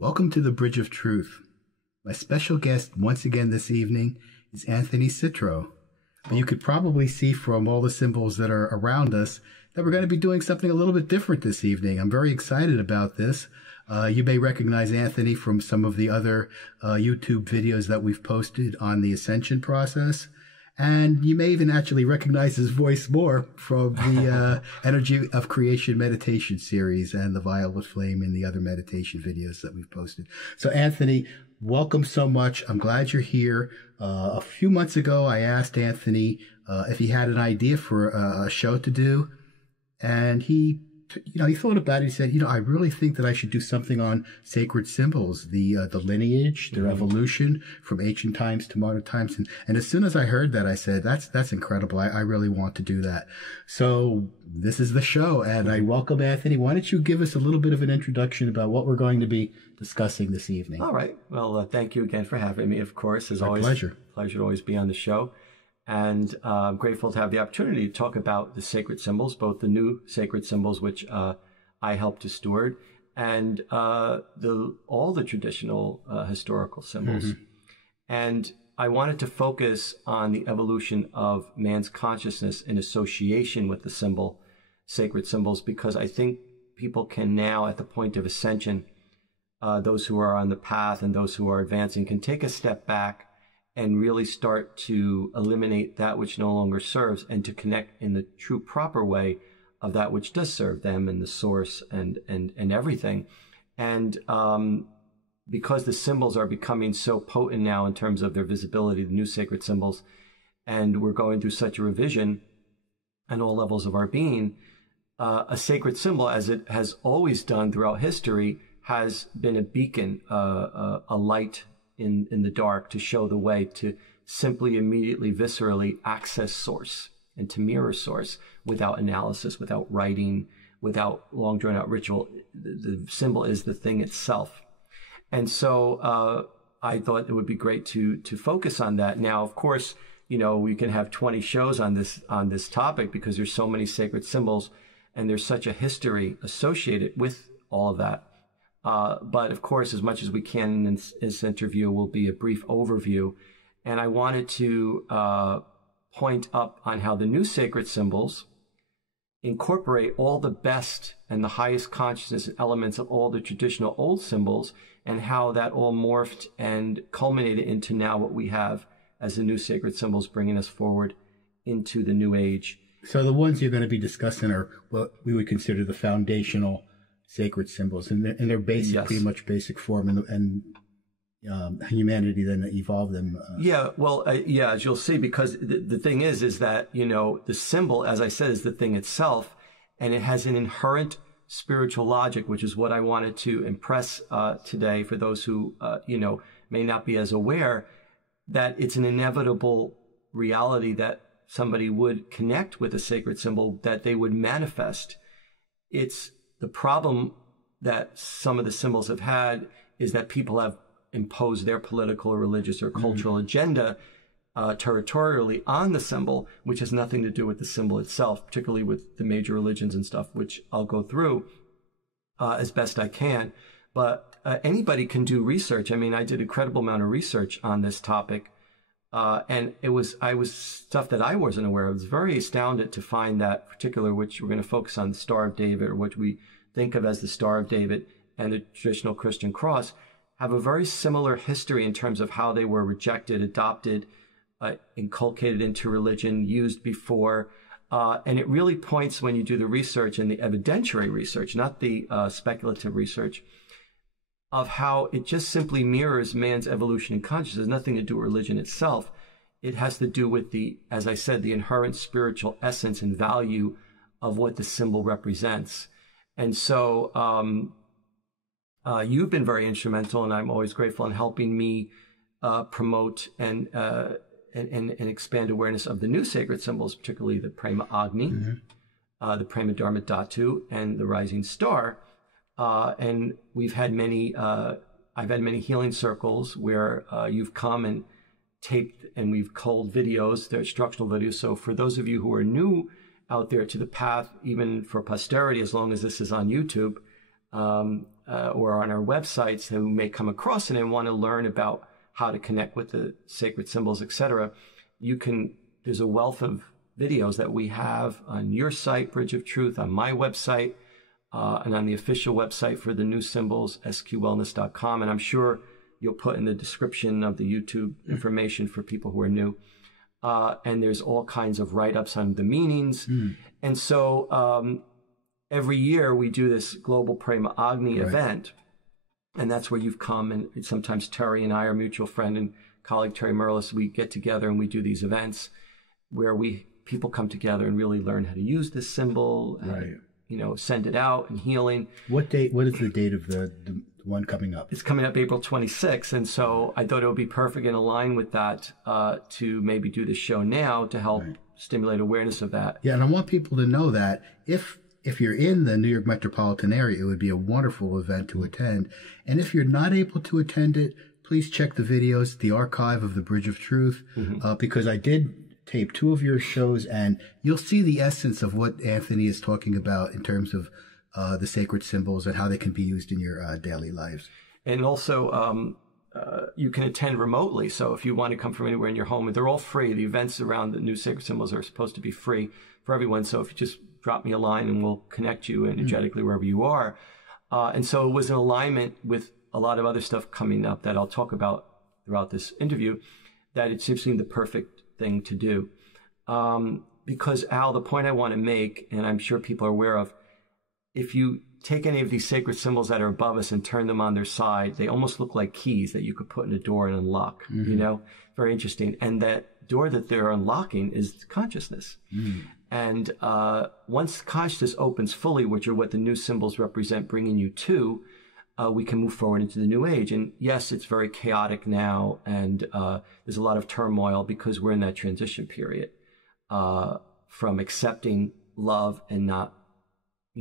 Welcome to the Bridge of Truth. My special guest once again this evening is Anthony Citro. You could probably see from all the symbols that are around us that we're going to be doing something a little bit different this evening. I'm very excited about this. You may recognize Anthony from some of the other YouTube videos that we've posted on the Ascension process. And you may even actually recognize his voice more from the Energy of Creation meditation series and the Violet Flame and the other meditation videos that we've posted. So Anthony, welcome so much. I'm glad you're here. A few months ago, I asked Anthony if he had an idea for a show to do. And he thought about it. He said, I really think that I should do something on sacred symbols, the lineage, their evolution from ancient times to modern times. And as soon as I heard that, I said, that's incredible. I really want to do that. So this is the show, and I welcome Anthony. Why don't you give us a little bit of an introduction about what we're going to be discussing this evening? All right. Well, thank you again for having me, of course. As always, pleasure. Pleasure to always be on the show. And I'm grateful to have the opportunity to talk about the sacred symbols, both the new sacred symbols, which I help to steward, and all the traditional historical symbols. Mm-hmm. And I wanted to focus on the evolution of man's consciousness in association with the sacred symbols, because I think people can now, at the point of ascension, those who are on the path and those who are advancing can take a step back and really start to eliminate that which no longer serves, and to connect in the true proper way of that which does serve them and the source and everything. And because the symbols are becoming so potent now in terms of their visibility, the new sacred symbols, and we're going through such a revision on all levels of our being, a sacred symbol, as it has always done throughout history, has been a beacon, a light in the dark, to show the way, to simply, immediately, viscerally access source and to mirror source without analysis, without writing, without long drawn out ritual. The symbol is the thing itself. And so I thought it would be great to focus on that. Now, of course, we can have 20 shows on this topic, because there's so many sacred symbols and there's such a history associated with all of that. But of course, as much as we can in this interview will be a brief overview. And I wanted to point up on how the new sacred symbols incorporate all the best and the highest consciousness elements of all the traditional old symbols, and how that all morphed and culminated into now what we have as the new sacred symbols, bringing us forward into the new age. So the ones you're going to be discussing are what we would consider the foundational sacred symbols, and they're basic, yes, pretty much basic form, and humanity then evolved them. As you'll see, because the thing is that, the symbol, as I said, is the thing itself, and it has an inherent spiritual logic, which is what I wanted to impress today for those who, may not be as aware, that it's an inevitable reality that somebody would connect with a sacred symbol, that they would manifest. It's the problem that some of the symbols have had is that people have imposed their political or religious or cultural agenda territorially on the symbol, which has nothing to do with the symbol itself, particularly with the major religions and stuff, which I'll go through as best I can. But anybody can do research. I mean, I did an incredible amount of research on this topic, and I was stuff that I wasn't aware of. I was very astounded to find that particular, which we're going to focus on, the Star of David, or what we think of as the Star of David, and the traditional Christian cross, have a very similar history in terms of how they were rejected, adopted, inculcated into religion, used before. And it really points, when you do the research and the evidentiary research, not the speculative research, of how it just simply mirrors man's evolution in consciousness. It has nothing to do with religion itself. It has to do with as I said, the inherent spiritual essence and value of what the symbol represents. And so you've been very instrumental, and I'm always grateful in helping me promote and and expand awareness of the new sacred symbols, particularly the Prema Agni, the Prema Dharmadhatu, and the rising star. And we've had many, I've had many healing circles where you've come and taped, and we've culled videos, they're instructional videos. So for those of you who are new out there to the path, even for posterity, as long as this is on YouTube or on our websites, who may come across it and want to learn about how to connect with the sacred symbols, etc., there's a wealth of videos that we have on your site, Bridge of Truth, on my website, and on the official website for the new symbols, sqwellness.com. And I'm sure you'll put in the description of the YouTube information for people who are new. And there's all kinds of write-ups on the meanings. And so every year we do this global Prema Agni event. And that's where you've come. And sometimes Terry and I, our mutual friend and colleague Terry Merlis, we get together and we do these events where people come together and really learn how to use this symbol, send it out and healing. What is the date of the one coming up? It's coming up April 26th. And so I thought it would be perfect and aligned with that to maybe do the show now to help stimulate awareness of that. Yeah, and I want people to know that if you're in the New York metropolitan area, it would be a wonderful event to attend. And if you're not able to attend it, please check the videos, the archive of the Bridge of Truth, because I did tape 2 of your shows, and you'll see the essence of what Anthony is talking about in terms of the sacred symbols and how they can be used in your daily lives. And also, you can attend remotely. So if you want to come from anywhere in your home, they're all free. The events around the new sacred symbols are supposed to be free for everyone. So if you just drop me a line and we'll connect you energetically wherever you are. And so it was in alignment with a lot of other stuff coming up that I'll talk about throughout this interview, that it just seemed the perfect thing to do. Because Al, the point I want to make, and I'm sure people are aware of, if you take any of these sacred symbols that are above us and turn them on their side, they almost look like keys that you could put in a door and unlock, very interesting. And that door that they're unlocking is consciousness. And once consciousness opens fully, which are what the new symbols represent, bringing you to, we can move forward into the new age. And yes, it's very chaotic now, and there's a lot of turmoil because we're in that transition period from accepting love and not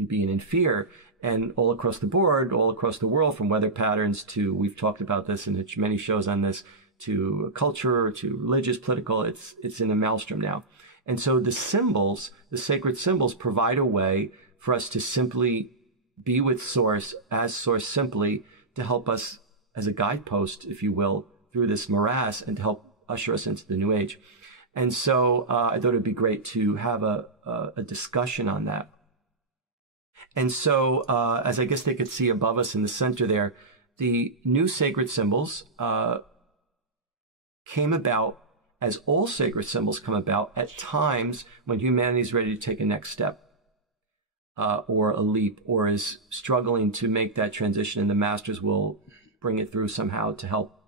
being in fear. And all across the board, all across the world, from weather patterns to, we've talked about this in many shows on this, to culture, to religious, political, it's in a maelstrom now. And so the symbols, the sacred symbols, provide a way for us to simply be with Source, as Source simply, to help us as a guidepost, if you will, through this morass and to help usher us into the new age. And so I thought it'd be great to have a discussion on that. And so as I guess they could see above us in the center there, the new sacred symbols came about, as all sacred symbols come about, at times when humanity is ready to take a next step or a leap, or is struggling to make that transition, and the masters will bring it through somehow to help.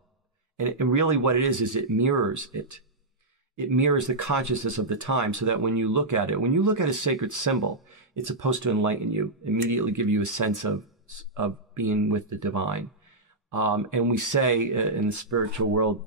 And really what it is it mirrors it. It mirrors the consciousness of the time, so that when you look at it, when you look at a sacred symbol, it's supposed to enlighten you, immediately give you a sense of being with the divine. And we say in the spiritual world,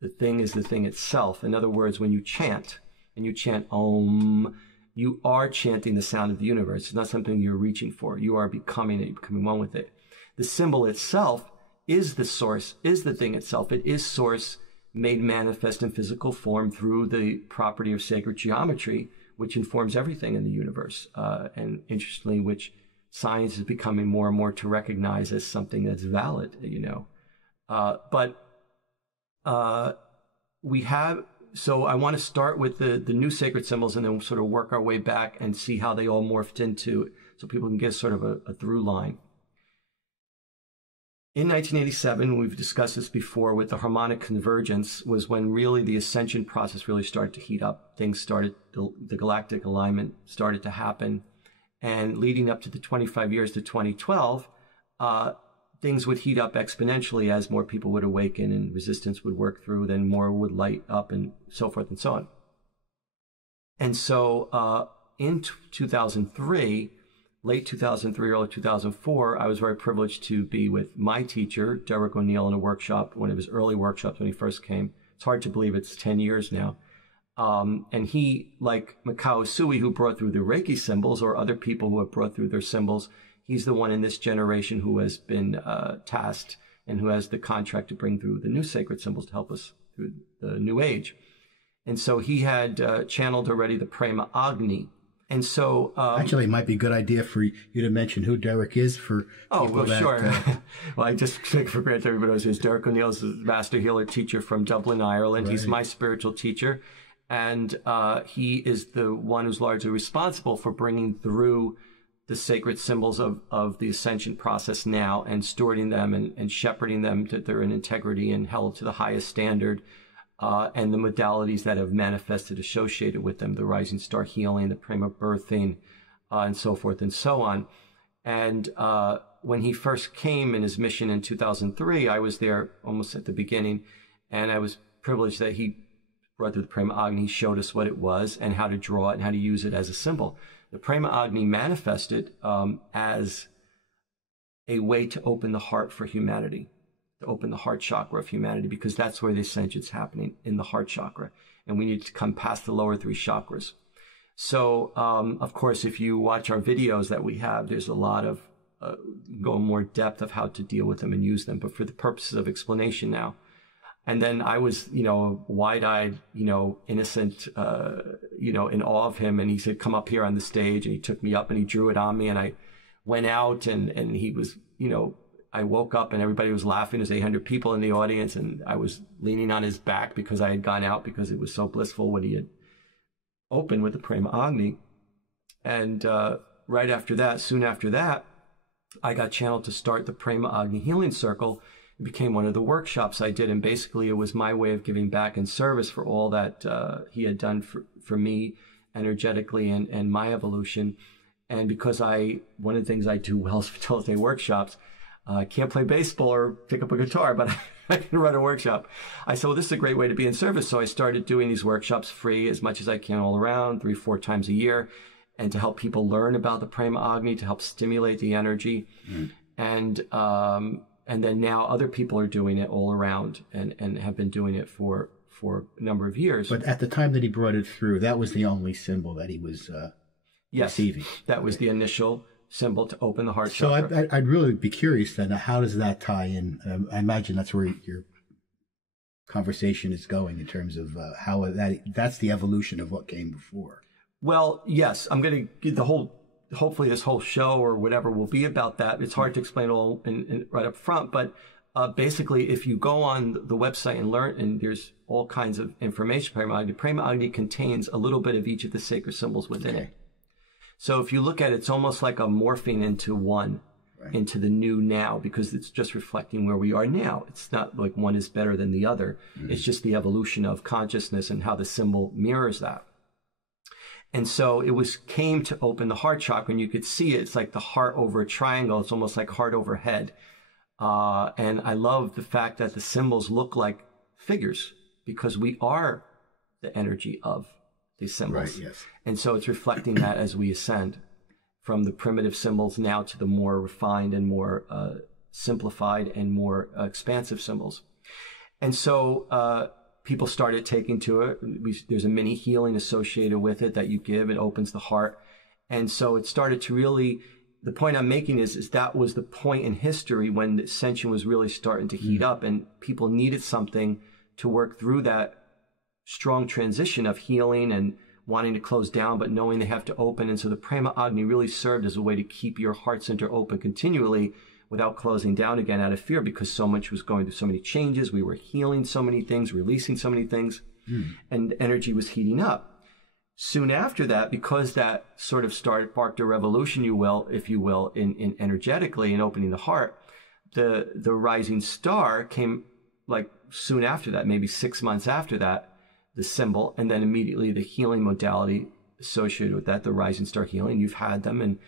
the thing is the thing itself. In other words, when you chant, and you chant Om, you are chanting the sound of the universe. It's not something you're reaching for. You are becoming it, you're becoming one with it. The symbol itself is the source, is the thing itself. It is source made manifest in physical form through the property of sacred geometry, which informs everything in the universe. And interestingly, which science is becoming more and more to recognize as something that's valid, So I want to start with the new sacred symbols and then sort of work our way back and see how they all morphed into, so people can get sort of a through line. In 1987, we've discussed this before, with the harmonic convergence was when really the ascension process really started to heat up. Things started, the galactic alignment started to happen. And leading up to the 25 years to 2012, things would heat up exponentially as more people would awaken and resistance would work through, then more would light up and so forth and so on. And so in 2003, late 2003, early 2004, I was very privileged to be with my teacher, Derek O'Neill, in a workshop, one of his early workshops when he first came It's hard to believe it's 10 years now. And he, like Mikao Sui, who brought through the Reiki symbols, or other people who have brought through their symbols, he's the one in this generation who has been tasked and who has the contract to bring through the new sacred symbols to help us through the new age. And so he had channeled already the Prema Agni. And so... actually, it might be a good idea for you to mention who Derek is for people well, that... sure. Well, I just take for granted everybody knows who Derek O'Neill's a master healer teacher from Dublin, Ireland. Right. He's my spiritual teacher. And he is the one who's largely responsible for bringing through the sacred symbols of the ascension process now, and stewarding them and shepherding them to their integrity and held to the highest standard, and the modalities that have manifested associated with them, the rising star healing, the prema birthing, and so forth and so on. And when he first came in his mission in 2003, I was there almost at the beginning, and I was privileged that he brought through the Prema Agni. He showed us what it was and how to draw it and how to use it as a symbol. The Prema Agni manifested as a way to open the heart for humanity, to open the heart chakra of humanity, because that's where the ascension's happening, in the heart chakra. And we need to come past the lower three chakras. So, of course, if you watch our videos that we have, there's a lot of go in more depth of how to deal with them and use them. But for the purposes of explanation now, and then I was, wide-eyed, innocent, in awe of him. And he said, come up here on the stage. And he took me up and he drew it on me. And I went out and he was, I woke up and everybody was laughing. There's 800 people in the audience. And I was leaning on his back because I had gone out because it was so blissful what he had opened with the Prema Agni. And right after that, soon after that, I got channeled to start the Prema Agni Healing Circle. It became one of the workshops I did, and basically it was my way of giving back in service for all that he had done for me energetically and my evolution. And because one of the things I do well is facilitate workshops. I can't play baseball or pick up a guitar, but I can run a workshop. I said, well, this is a great way to be in service. So I started doing these workshops free as much as I can all around, 3-4 times a year, and to help people learn about the Prema Agni, to help stimulate the energy. And then now other people are doing it all around and have been doing it for a number of years. But at the time that he brought it through, that was the only symbol that he was receiving. That was the initial symbol to open the heart chakra. So I'd really be curious then, how does that tie in? I imagine that's where your conversation is going in terms of how that's the evolution of what came before. Well, yes, I'm going to give hopefully this whole show or whatever will be about that. It's hard to explain all right up front, but basically if you go on the website and learn, and there's all kinds of information, Prema Agni contains a little bit of each of the sacred symbols within it. So if you look at it, it's almost like a morphing into one, into the new now, because it's just reflecting where we are now. It's not like one is better than the other. It's just the evolution of consciousness and how the symbol mirrors that. And so it came to open the heart chakra, and you could see it. It's like the heart over a triangle. It's almost like heart over head. And I love the fact that the symbols look like figures, because we are the energy of these symbols. Right, yes. And so it's reflecting that as we ascend from the primitive symbols now to the more refined and more simplified and more expansive symbols. And so people started taking to it. There's a mini healing associated with it that you give. It opens the heart. And so it started to really, the point I'm making is that was the point in history when the ascension was really starting to heat up, and people needed something to work through that strong transition of healing and wanting to close down, but knowing they have to open. And so the Prema Agni really served as a way to keep your heart center open continually without closing down again out of fear, because so much was going through so many changes. We were healing so many things, releasing so many things, and energy was heating up. Soon after that, because that sort of sparked a revolution, if you will, in energetically and opening the heart, the rising star came like soon after that, maybe 6 months after that, the symbol, and then immediately the healing modality associated with that, the rising star healing. You've had them,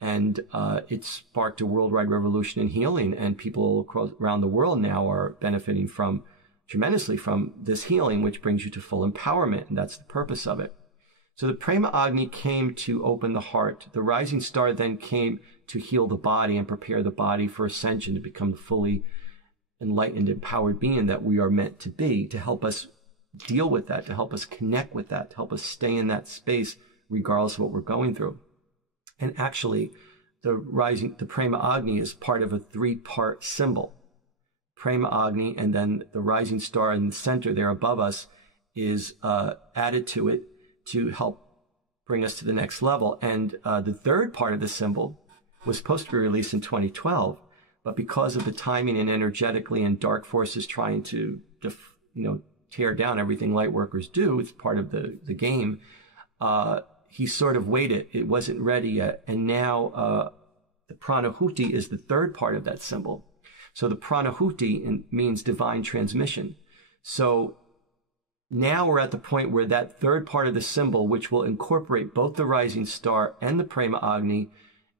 and it sparked a worldwide revolution in healing, and people around the world now are benefiting tremendously from this healing, which brings you to full empowerment, and that's the purpose of it. So the Prema Agni came to open the heart. The rising star then came to heal the body and prepare the body for ascension, to become fully enlightened, empowered being that we are meant to be, to help us deal with that, to help us connect with that, to help us stay in that space regardless of what we're going through. And actually, the Prema Agni is part of a 3-part symbol. Prema Agni, and then the rising star in the center there above us is added to it to help bring us to the next level. And the 3rd part of the symbol was supposed to be released in 2012, but because of the timing and energetically and dark forces trying to, tear down everything light workers do, it's part of the game, he sort of waited. It wasn't ready yet. And now the Pranahuti is the 3rd part of that symbol. So the Pranahuti means divine transmission. So now we're at the point where that 3rd part of the symbol, which will incorporate both the rising star and the Prema Agni,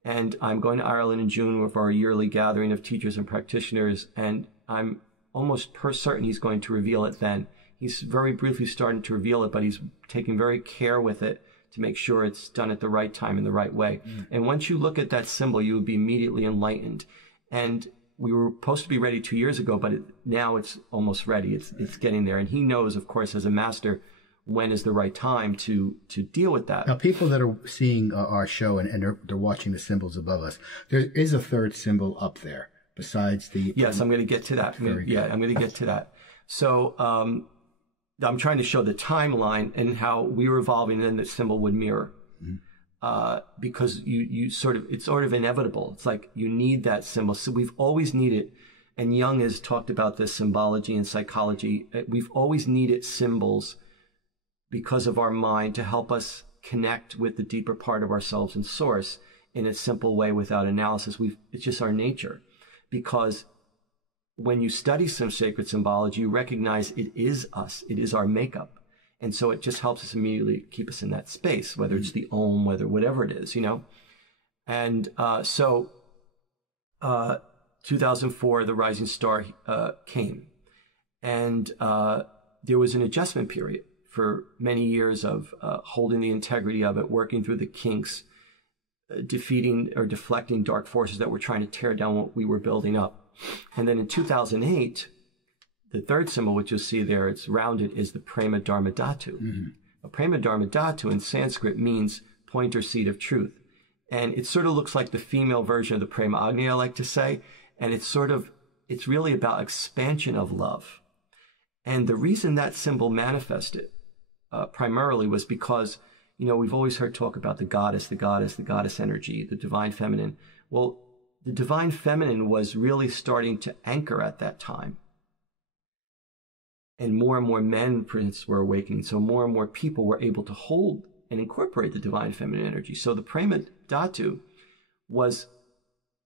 and I'm going to Ireland in June for our yearly gathering of teachers and practitioners, and I'm almost certain he's going to reveal it then. He's very briefly starting to reveal it, but he's taking very care with it to make sure it's done at the right time in the right way. And once you look at that symbol, you will be immediately enlightened. And we were supposed to be ready 2 years ago, but now it's almost ready. It's getting there. And he knows, of course, as a master, when is the right time to deal with that. Now, people that are seeing our show and they're watching the symbols above us, there is a 3rd symbol up there besides the... Yes, I'm going to get to that. I'm going to get to that. So I'm trying to show the timeline and how we were evolving, and then the symbol would mirror. Because it's sort of inevitable. It's like you need that symbol. So we've always needed, and Jung has talked about this, symbology and psychology. We've always needed symbols because of our mind to help us connect with the deeper part of ourselves and source in a simple way without analysis. It's just our nature. Because when you study some sacred symbology, you recognize it is us. It is our makeup. And so it just helps us immediately keep us in that space, whether it's the Om, whatever it is, And so 2004, the rising star came. And there was an adjustment period for many years of holding the integrity of it, working through the kinks, defeating or deflecting dark forces that were trying to tear down what we were building up. And then in 2008, the 3rd symbol, which you'll see there, it's rounded, is the Prema Dharmadhatu. Prema Dharmadhatu in Sanskrit means point or seed of truth. And it sort of looks like the female version of the Prema Agni, I like to say. And it's really about expansion of love. And the reason that symbol manifested primarily was because, we've always heard talk about the goddess energy, the divine feminine. Well, the divine feminine was really starting to anchor at that time. And more men, Prince, were awakening. So more and more people were able to hold and incorporate the divine feminine energy. So the Prema Dhatu was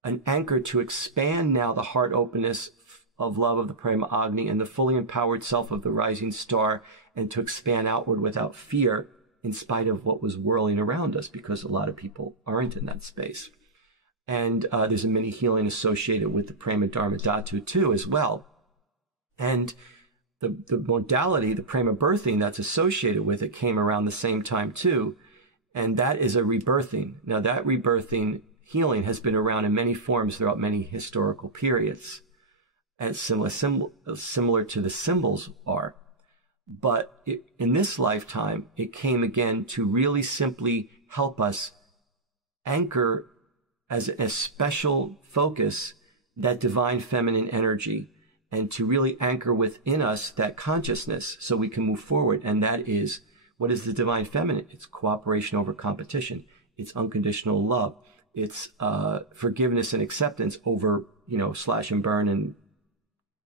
an anchor to expand now the heart openness of love of the Prema Agni and the fully empowered self of the rising star, and to expand outward without fear in spite of what was whirling around us, because a lot of people aren't in that space. And there's a mini healing associated with the Prema Dharmadhatu too as well. And the modality, the Prema birthing that's associated with it, came around the same time too. And that is a rebirthing. Now that rebirthing healing has been around in many forms throughout many historical periods, as similar to the symbols are. But in this lifetime, it came again to really simply help us anchor as a special focus that divine feminine energy, and to really anchor within us that consciousness so we can move forward. And that is, what is the divine feminine? It's cooperation over competition. It's unconditional love. It's forgiveness and acceptance over, slash and burn and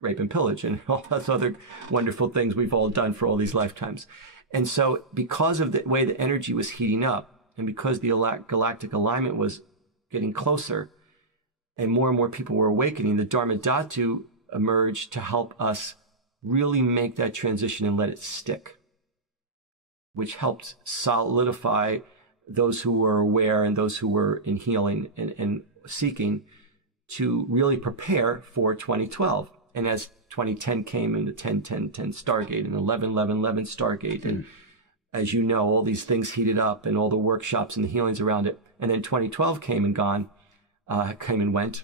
rape and pillage and all those other wonderful things we've all done for all these lifetimes. And so because of the way the energy was heating up, and because the galactic alignment was getting closer and more people were awakening, the Dharmadhatu emerged to help us really make that transition and let it stick, which helped solidify those who were aware and those who were in healing and seeking to really prepare for 2012. And as 2010 came, and the 10-10-10 Stargate and 11-11-11 Stargate, and as you know, all these things heated up and all the workshops and the healings around it. And then 2012 came and went.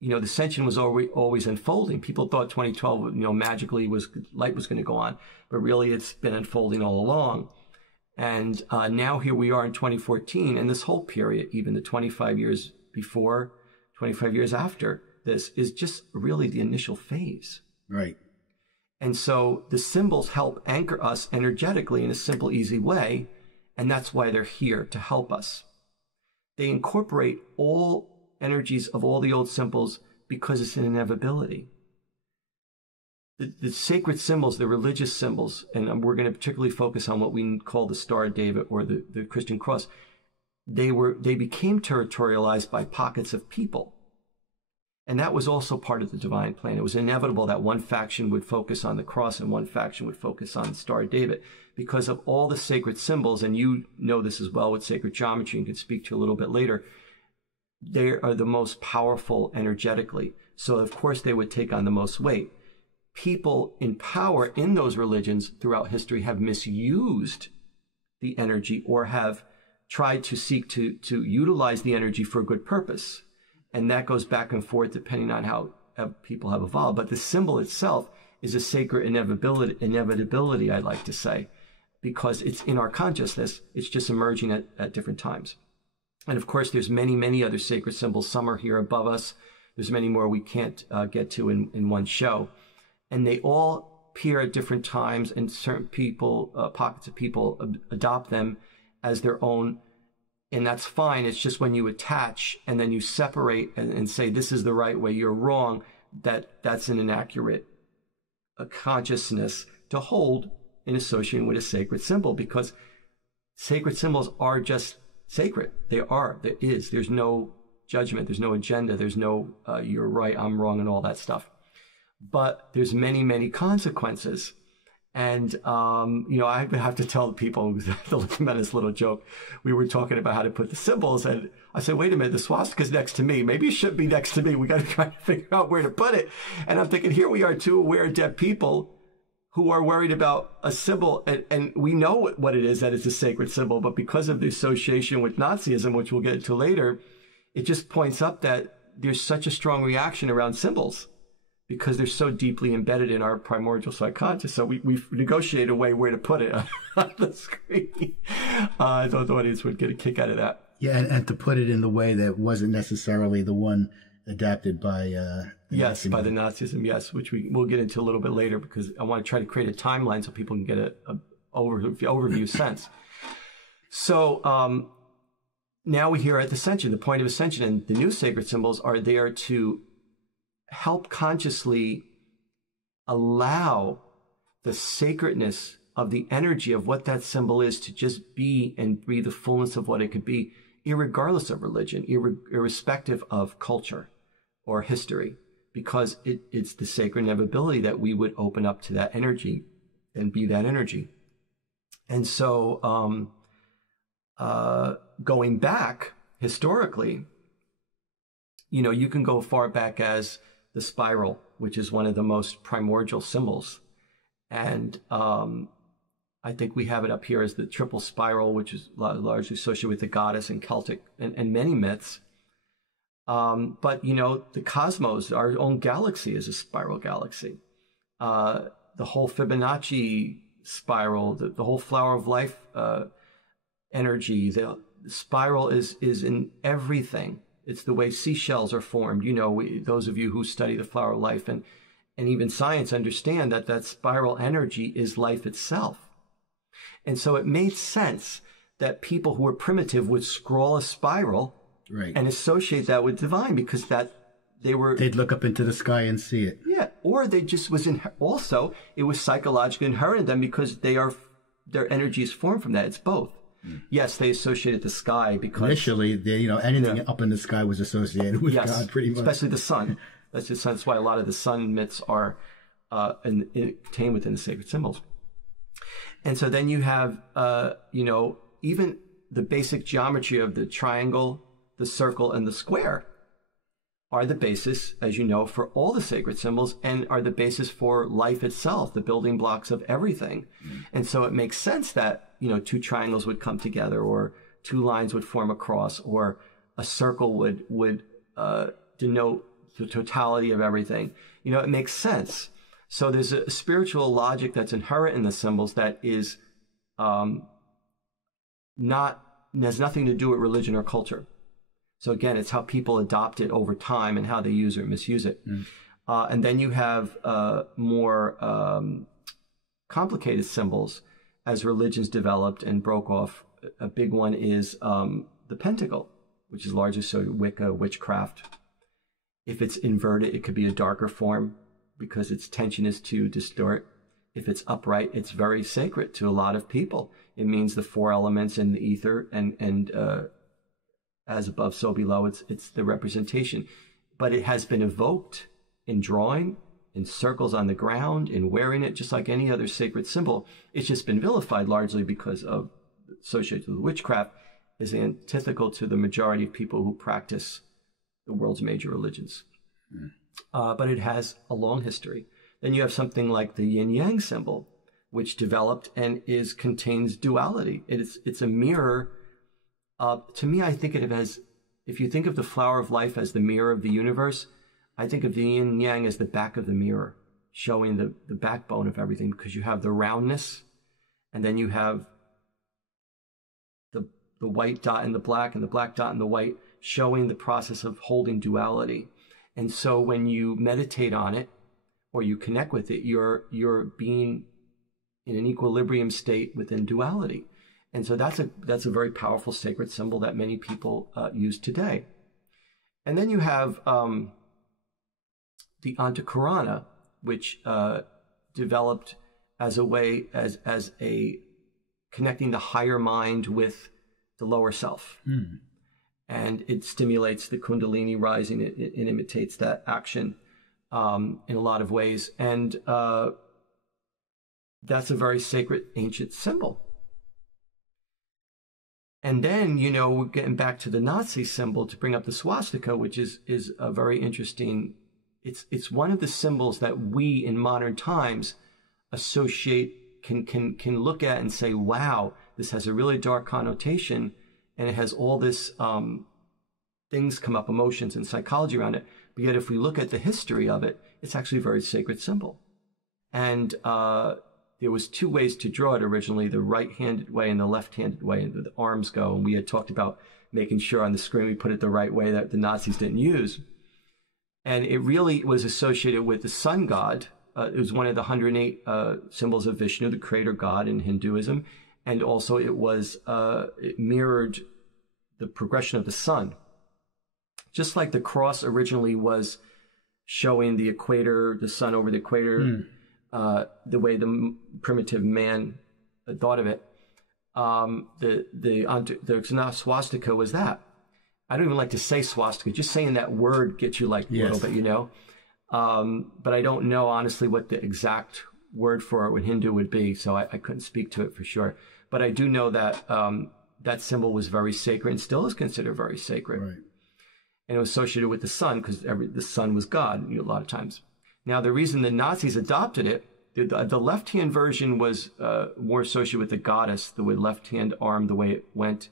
the Ascension was always unfolding. People thought 2012, magically light was going to go on, but really it's been unfolding all along. And now here we are in 2014, and this whole period, even the 25 years before, 25 years after this, is just really the initial phase. Right. And so the symbols help anchor us energetically in a simple, easy way, and that's why they're here, to help us. They incorporate all energies of all the old symbols because it's an inevitability. The sacred symbols, the religious symbols, and we're going to particularly focus on what we call the Star of David or the Christian cross, they became territorialized by pockets of people. And that was also part of the divine plan. It was inevitable that one faction would focus on the cross and one faction would focus on the Star of David because of all the sacred symbols, and you know this as well with sacred geometry and can speak to a little bit later. They are the most powerful energetically. So, of course, they would take on the most weight. People in power in those religions throughout history have misused the energy or have tried to seek to utilize the energy for a good purpose. And that goes back and forth depending on how people have evolved. But the symbol itself is a sacred inevitability, I'd like to say, because it's in our consciousness. It's just emerging at different times. And of course, there's many, many other sacred symbols. Some are here above us. There's many more we can't get to in one show. And they all appear at different times, and certain people, pockets of people, adopt them as their own. And that's fine. It's just when you attach and then you separate and say, this is the right way, you're wrong, that's an inaccurate consciousness to hold in associating with a sacred symbol, because sacred symbols are just sacred. There is. There's no judgment. There's no agenda. There's no you're right, I'm wrong, and all that stuff. But there's many, many consequences. And, I have to tell people, the tremendous little joke. We were talking about how to put the symbols, and I said, wait a minute, the swastika's next to me. Maybe it should be next to me. We got to try to figure out where to put it. And I'm thinking, here we are, two aware, dead people who are worried about a symbol. And we know what it is, that it's a sacred symbol. But because of the association with Nazism, which we'll get into later, it just points up that there's such a strong reaction around symbols, because they're so deeply embedded in our primordial subconscious. So we've negotiated a way where to put it on the screen. I thought the audience would get a kick out of that. Yeah, and to put it in the way that wasn't necessarily the one adapted by... Yes, by the Nazism, yes, which we'll get into a little bit later, because I want to try to create a timeline so people can get an overview sense. So now we're here at the Ascension, the point of Ascension, and the new sacred symbols are there to help consciously allow the sacredness of the energy of what that symbol is to just be and breathe the fullness of what it could be, irregardless of religion, irrespective of culture or history, because it's the sacred inevitability that we would open up to that energy and be that energy. And so going back historically, you can go far back as the spiral, which is one of the most primordial symbols. And I think we have it up here as the triple spiral, which is largely associated with the goddess and Celtic and many myths. But, the cosmos, our own galaxy, is a spiral galaxy. The whole Fibonacci spiral, the whole flower of life energy, the spiral is in everything. It's the way seashells are formed. Those of you who study the flower of life and even science understand that spiral energy is life itself. And so it made sense that people who were primitive would scroll a spiral, right, and associate that with divine, because they'd look up into the sky and see it. Yeah, or they just also it was psychologically inherent in them, because their energy is formed from that. It's both. Yes, they associated the sky because initially, anything up in the sky was associated with God, pretty much. Especially the sun. That's why a lot of the sun myths are contained within the sacred symbols. And so then you have, even the basic geometry of the triangle, the circle, and the square are the basis, as you know, for all the sacred symbols, and are the basis for life itself, the building blocks of everything. And so it makes sense that, two triangles would come together, or two lines would form a cross, or a circle would denote the totality of everything. You know, it makes sense. So there's a spiritual logic that's inherent in the symbols that is has nothing to do with religion or culture. So again, it's how people adopt it over time and how they use it or misuse it. And then you have more complicated symbols as religions developed and broke off. A big one is the pentacle, which is largely so Wicca, witchcraft. If it's inverted, it could be a darker form because its tension is to distort. If it's upright, it's very sacred to a lot of people. It means the four elements and the ether, and as above, so below. It's the representation. But it has been evoked in drawing, in circles on the ground, in wearing it, just like any other sacred symbol. It's just been vilified largely because of associated with witchcraft, is antithetical to the majority of people who practice the world's major religions. But it has a long history. Then you have something like the yin-yang symbol, which developed and contains duality. It's a mirror. To me, I think of it as, if you think of the flower of life as the mirror of the universe, I think of the yin-yang as the back of the mirror, showing the backbone of everything, because you have the roundness, and then you have the white dot and the black dot and the white, showing the process of holding duality. And so when you meditate on it or you connect with it, you're being in an equilibrium state within duality. And so that's a very powerful sacred symbol that many people use today. And then you have the Antakarana, which developed as a way, as a connecting the higher mind with the lower self. And it stimulates the Kundalini rising. It imitates that action in a lot of ways. And that's a very sacred, ancient symbol. And then, you know, we're getting back to the Nazi symbol to bring up the swastika, which is a very interesting. It's one of the symbols that we in modern times associate, can look at and say, wow, this has a really dark connotation, and it has all this things come up, emotions and psychology around it. But yet, if we look at the history of it, it's actually a very sacred symbol. And there was two ways to draw it originally, the right-handed way and the left-handed way, and the arms go. And we had talked about making sure on the screen we put it the right way that the Nazis didn't use. And it really was associated with the sun god. It was one of the 108 symbols of Vishnu, the creator god in Hinduism. And also it mirrored the progression of the sun. Just like the cross originally was showing the equator, the sun over the equator, the way the primitive man thought of it. The swastika was that. I don't even like to say swastika. Just saying that word gets you like a little bit, you know. But I don't know honestly what the exact word for it in Hindu would be, so I couldn't speak to it for sure. But I do know that that symbol was very sacred and still is considered very sacred. Right. And it was associated with the sun because the sun was God, you know, a lot of times. Now, the reason the Nazis adopted it, the left-hand version was more associated with the goddess, the left-hand arm, the way it went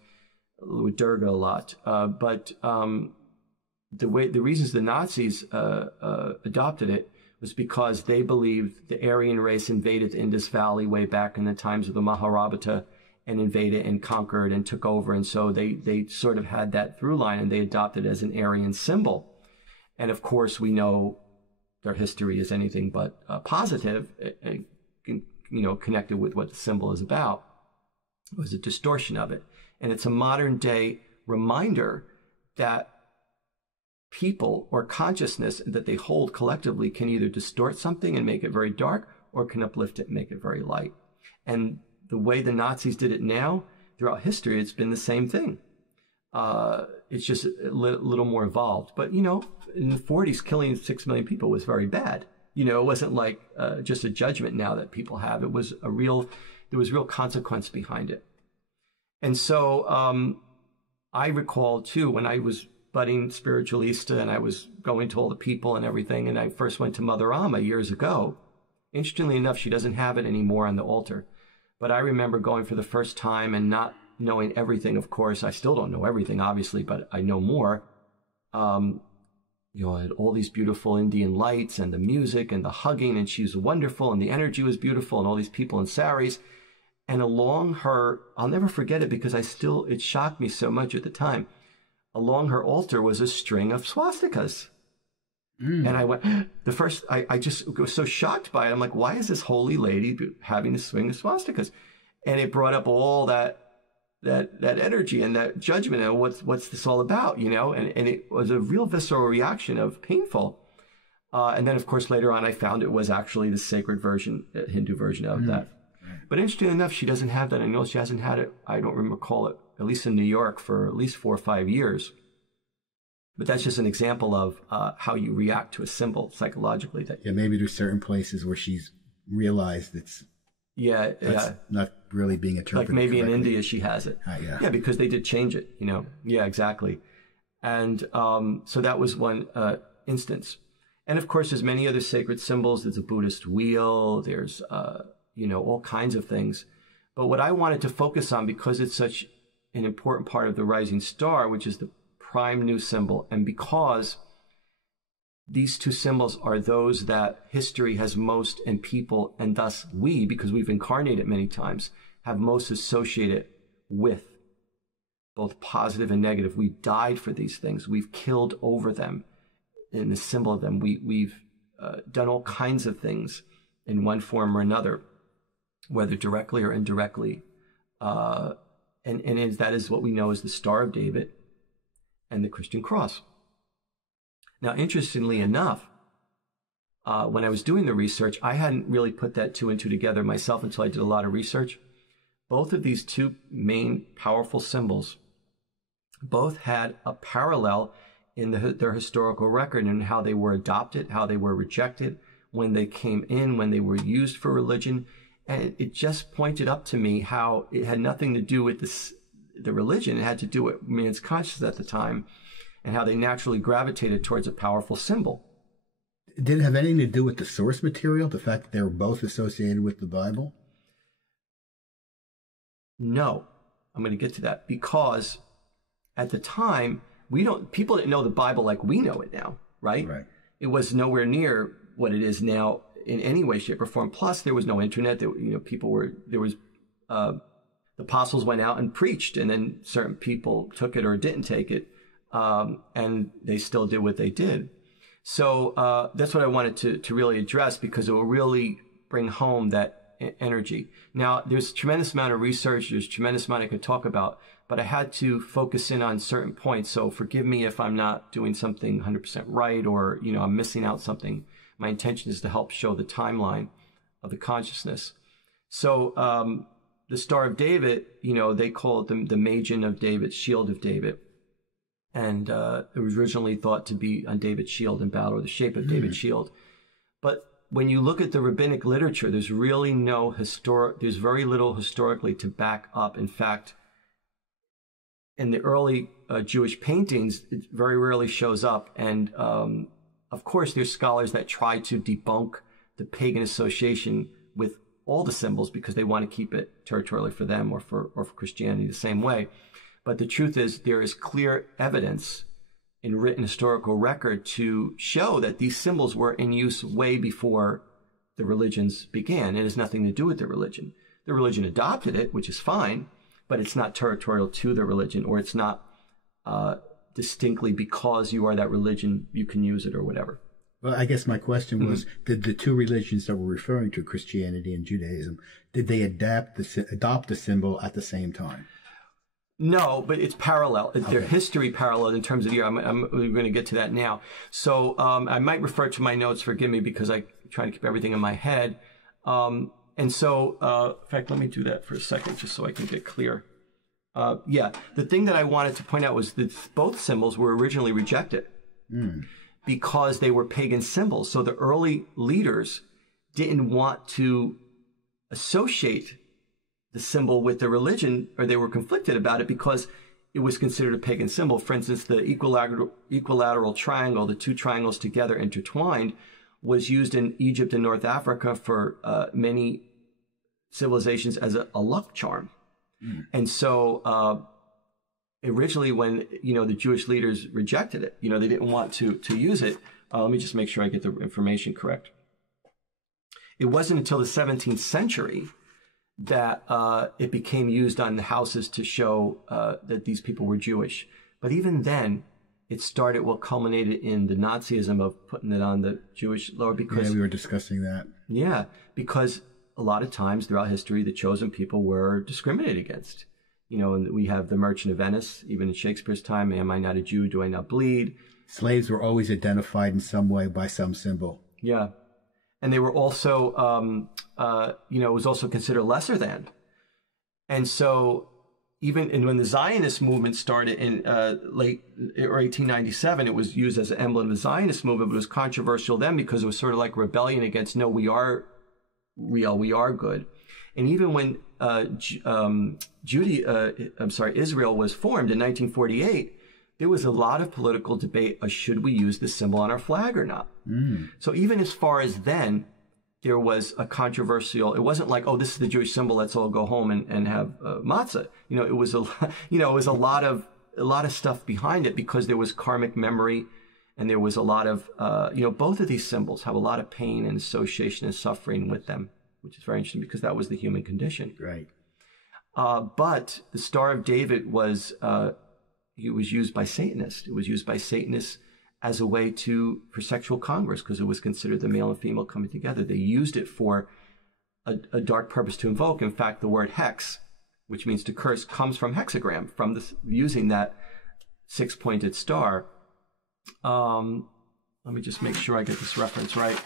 with Durga a lot. But the reasons the Nazis adopted it was because they believed the Aryan race invaded the Indus Valley way back in the times of the Mahabharata and invaded and conquered and took over. And so they sort of had that through line and they adopted it as an Aryan symbol. And of course, we know their history is anything but positive, and, you know, connected with what the symbol is about. It was a distortion of it. And it's a modern day reminder that people or consciousness that they hold collectively can either distort something and make it very dark or can uplift it and make it very light. And the way the Nazis did it now, throughout history, it's been the same thing. It's just a little more evolved. But, you know, in the 40s, killing 6 million people was very bad. You know, it wasn't like just a judgment now that people have. There was real consequence behind it. And so I recall, too, when I was budding spiritualista and I was going to all the people and everything, and I first went to Mother Amma years ago. Interestingly enough, she doesn't have it anymore on the altar. But I remember going for the first time and not knowing everything, of course. I still don't know everything, obviously, but I know more. had all these beautiful Indian lights and the music and the hugging, and she was wonderful, and the energy was beautiful, and all these people in saris. And along her, I'll never forget it because it shocked me so much at the time. Along her altar was a string of swastikas. And I went, I just was so shocked by it. I'm like, why is this holy lady having a string of swastikas? And it brought up all that energy and that judgment and what's this all about, and it was a real visceral reaction of painful. And then, of course, later on, I found it was actually the sacred version, Hindu version of that. But interestingly enough, she doesn't have that. I know she hasn't had it, I don't recall it, at least in New York, for at least 4 or 5 years. But that's just an example of how you react to a symbol psychologically. Maybe there's certain places where she's realized it's not really being interpreted. Like maybe correctly. In India she has it. Yeah, because they did change it, Yeah, exactly. And so that was one instance. And of course, there's many other sacred symbols. There's a Buddhist wheel. There's, all kinds of things. But what I wanted to focus on, because it's such an important part of the rising star, which is the prime new symbol, and because these two symbols are those that history has most, and people, and thus we, because we've incarnated many times, have most associated with, both positive and negative. We've died for these things. We've killed over them in the symbol of them. We've done all kinds of things in one form or another, whether directly or indirectly. That is what we know as the Star of David and the Christian cross. Now, interestingly enough, when I was doing the research, I hadn't really put that 2 and 2 together myself until I did a lot of research. Both of these two main powerful symbols both had a parallel in their historical record and how they were adopted, how they were rejected, when they came in, when they were used for religion. And it just pointed up to me how it had nothing to do with the religion. It had to do with man's consciousness at the time, and how they naturally gravitated towards a powerful symbol. Did it have anything to do with the source material, the fact that they were both associated with the Bible? No, I'm going to get to that, because at the time, people didn't know the Bible like we know it now, right? It was nowhere near what it is now in any way, shape, or form. Plus, there was no internet. The apostles went out and preached, and then certain people took it or didn't take it, and they still did what they did. So that's what I wanted to really address, because it will really bring home that energy. Now, there's a tremendous amount of research. There's a tremendous amount I could talk about, but I had to focus in on certain points. So forgive me if I'm not doing something 100% right, or, I'm missing out something. My intention is to help show the timeline of the consciousness. So the Star of David, they call it the Magian of David, Shield of David. And it was originally thought to be on David's shield in battle, or the shape of David's shield. But when you look at the rabbinic literature, there's really there's very little historically to back up. In fact, in the early Jewish paintings, it very rarely shows up. And of course, there's scholars that try to debunk the pagan association with all the symbols, because they want to keep it territorially for them, or for Christianity the same way. But the truth is, there is clear evidence in written historical record to show that these symbols were in use way before the religions began. It has nothing to do with the religion. The religion adopted it, which is fine, but it's not territorial to the religion, or it's not distinctly because you are that religion, you can use it or whatever. Well, I guess my question was, did the two religions that we're referring to, Christianity and Judaism, did they adopt the symbol at the same time? No, but it's parallel. Their history parallel in terms of the year. We're going to get to that now. So I might refer to my notes. Forgive me, because I try to keep everything in my head. In fact, let me do that for a second, just so I can get clear. The thing that I wanted to point out was that both symbols were originally rejected because they were pagan symbols. So the early leaders didn't want to associate the symbol with the religion, or they were conflicted about it because it was considered a pagan symbol. For instance, the equilateral triangle, the two triangles together intertwined, was used in Egypt and North Africa for many civilizations as a luck charm. And so originally when, the Jewish leaders rejected it, they didn't want to use it. Let me just make sure I get the information correct. It wasn't until the 17th century that it became used on the houses to show that these people were Jewish. But even then, it started what culminated in the Nazism of putting it on the Jewish lower because... Yeah, we were discussing that. Yeah, because a lot of times throughout history, the chosen people were discriminated against. And we have the Merchant of Venice, even in Shakespeare's time, am I not a Jew, do I not bleed? Slaves were always identified in some way by some symbol. Yeah. And they were also, it was also considered lesser than. And so and when the Zionist movement started in late or 1897, it was used as an emblem of the Zionist movement, but it was controversial then because it was sort of like rebellion against, no, we are real, we are good. And even when Israel was formed in 1948, there was a lot of political debate of should we use this symbol on our flag or not. So even as far as then, there was a controversial. It wasn't like, oh, this is the Jewish symbol. Let's all go home and have matzah. It was a lot of stuff behind it because there was karmic memory, and there was a lot of both of these symbols have a lot of pain and association and suffering with them, which is very interesting because that was the human condition. Right. But the Star of David was used by Satanists. It was used by Satanists as a way for sexual congress because it was considered the male and female coming together. They used it for a dark purpose to invoke. In fact, the word hex, which means to curse, comes from hexagram, from using that six-pointed star. Let me just make sure I get this reference right.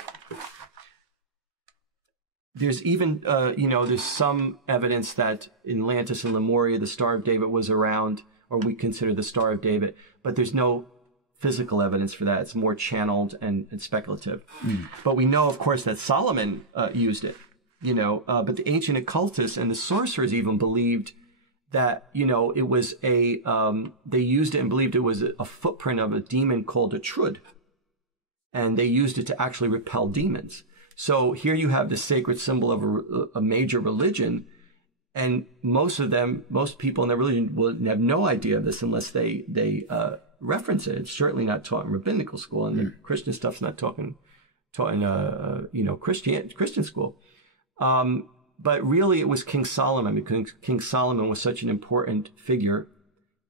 There's even, there's some evidence that in Atlantis and Lemuria, the Star of David was around, or we consider the Star of David, but there's no physical evidence for that. It's more channeled and speculative. But we know, of course, that Solomon used it, but the ancient occultists and the sorcerers even believed that, it was they used it and believed it was a footprint of a demon called a trud. And they used it to actually repel demons. So here you have the sacred symbol of a major religion, and most people in their religion will have no idea of this unless they reference it. It's certainly not taught in rabbinical school, and the Christian stuff's not taught in Christian school. But really, it was King Solomon, because King Solomon was such an important figure.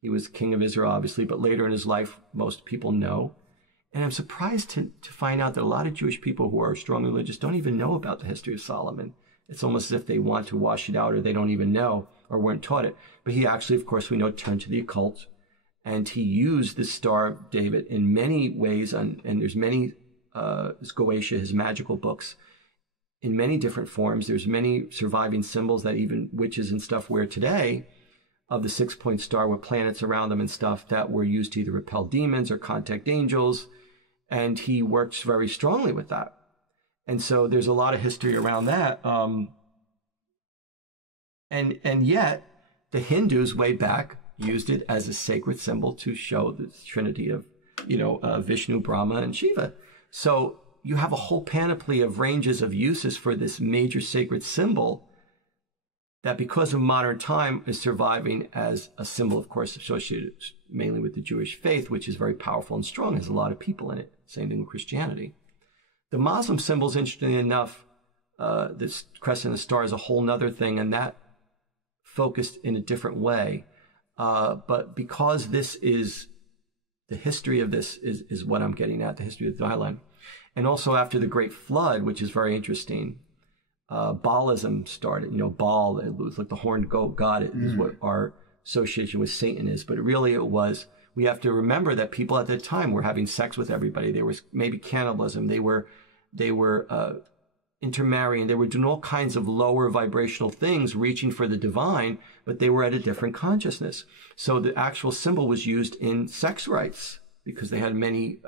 He was king of Israel, obviously, but later in his life, most people know. And I'm surprised to find out that a lot of Jewish people who are strongly religious don't even know about the history of Solomon. It's almost as if they want to wash it out, or they don't even know, or weren't taught it. But he actually, of course, we know, turned to the occult, and he used the Star of David in many ways, and there's many, Goetia, his magical books, in many different forms. There's many surviving symbols that even witches and stuff wear today, of the six-point star with planets around them and stuff, that were used to either repel demons or contact angels. And he works very strongly with that. And so there's a lot of history around that. And yet the Hindus way back used it as a sacred symbol to show the trinity of, Vishnu, Brahma, and Shiva. So you have a whole panoply of ranges of uses for this major sacred symbol that, because of modern time, is surviving as a symbol, of course, associated mainly with the Jewish faith, which is very powerful and strong, has a lot of people in it. Same thing with Christianity. The Muslim symbols, interestingly enough, this crescent and the star is a whole nother thing, and that focused in a different way. But because this is the history of this is what I'm getting at, the history of the Thailand. And also after the Great Flood, which is very interesting, Baalism started. Baal, it was like the horned goat god, is what our association with Satan is. But really it was, we have to remember that people at that time were having sex with everybody. There was maybe cannibalism. They were intermarrying. They were doing all kinds of lower vibrational things, reaching for the divine, but they were at a different consciousness. So the actual symbol was used in sex rites because they had many,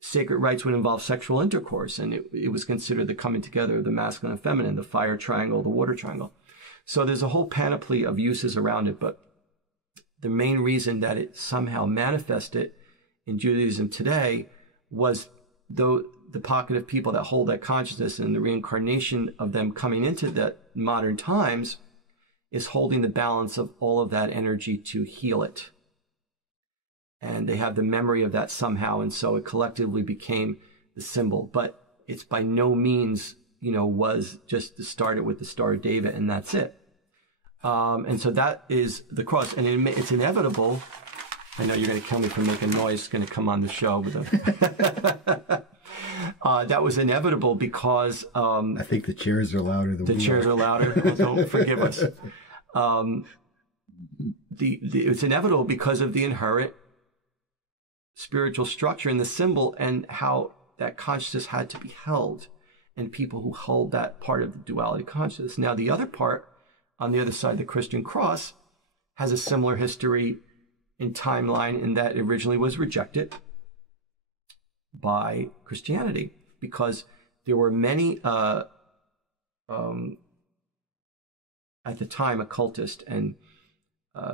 sacred rites would involve sexual intercourse, and it was considered the coming together of the masculine and feminine, the fire triangle, the water triangle. So there's a whole panoply of uses around it, but the main reason that it somehow manifested in Judaism today was the pocket of people that hold that consciousness and the reincarnation of them coming into that modern times is holding the balance of all of that energy to heal it. And they have the memory of that somehow, and so it collectively became the symbol. But it's by no means, was just to start it with the Star of David, and that's it. And so that is the cross, and it's inevitable. I know you're going to kill me for making noise. It's going to come on the show. That was inevitable because... I think the chairs are louder than we are. The chairs are louder. Well, don't forgive us. It's inevitable because of the inherent spiritual structure in the symbol and how that consciousness had to be held, and people who hold that part of the duality consciousness. Now, the other part, on the other side, the Christian cross, has a similar history in timeline in that it originally was rejected by Christianity because there were many, at the time, occultists and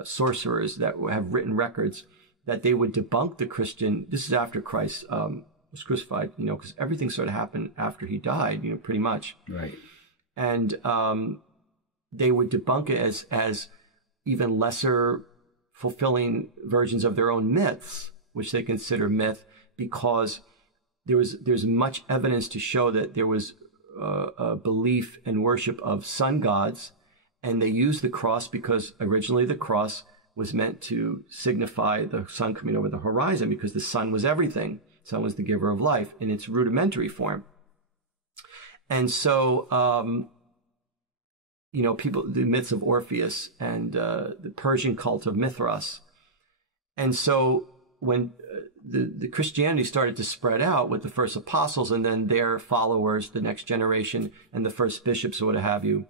sorcerers that have written records that they would debunk the Christian. This is after Christ was crucified, because everything sort of happened after he died, pretty much. Right. And they would debunk it as even lesser fulfilling versions of their own myths, which they consider myth, because there's much evidence to show that there was a belief and worship of sun gods, and they used the cross because originally the cross was meant to signify the sun coming over the horizon, because the sun was everything. The sun was the giver of life in its rudimentary form. And so, the myths of Orpheus and the Persian cult of Mithras. And so when the Christianity started to spread out with the first apostles and then their followers, the next generation, and the first bishops or what have you,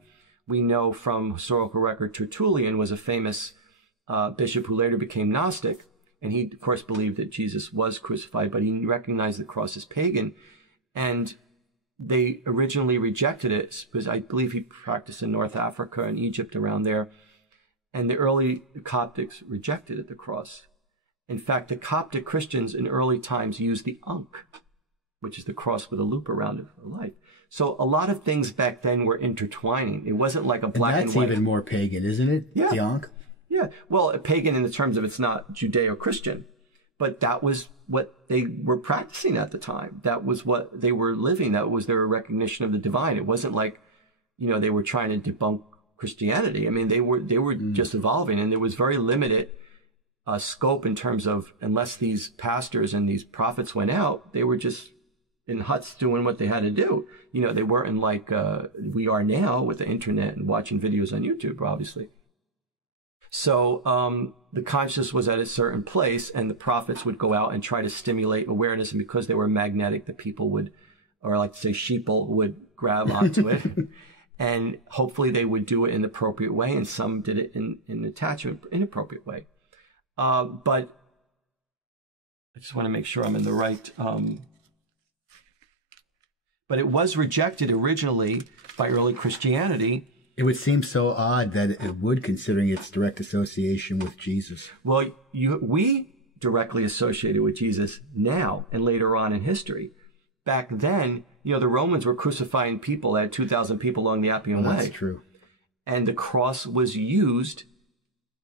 we know from historical record Tertullian was a famous bishop who later became Gnostic, and he, of course, believed that Jesus was crucified, but he recognized the cross as pagan, and they originally rejected it because I believe he practiced in North Africa and Egypt around there, and the early Coptics rejected it, the cross. In fact, the Coptic Christians in early times used the Ankh, which is the cross with a loop around it for life. So a lot of things back then were intertwining. It wasn't like a black and white. That's even more pagan, isn't it? Yeah. The Ankh? Yeah, well, pagan in the terms of it's not Judeo-Christian, but that was what they were practicing at the time. That was what they were living. That was their recognition of the divine. It wasn't like, they were trying to debunk Christianity. I mean, they were just evolving, and there was very limited scope in terms of, unless these pastors and these prophets went out, they were just in huts doing what they had to do. They weren't like we are now with the internet and watching videos on YouTube, obviously. So the consciousness was at a certain place, and the prophets would go out and try to stimulate awareness. And because they were magnetic, the people would, or I like to say sheeple, would grab onto it. And hopefully they would do it in the appropriate way. And some did it in attachment, inappropriate way. But I just want to make sure I'm in the right. But it was rejected originally by early Christianity. It would seem so odd that it would, considering its direct association with Jesus. Well, we directly associated with Jesus now and later on in history. Back then, the Romans were crucifying people. They had 2,000 people along the Appian Way. That's true. And the cross was used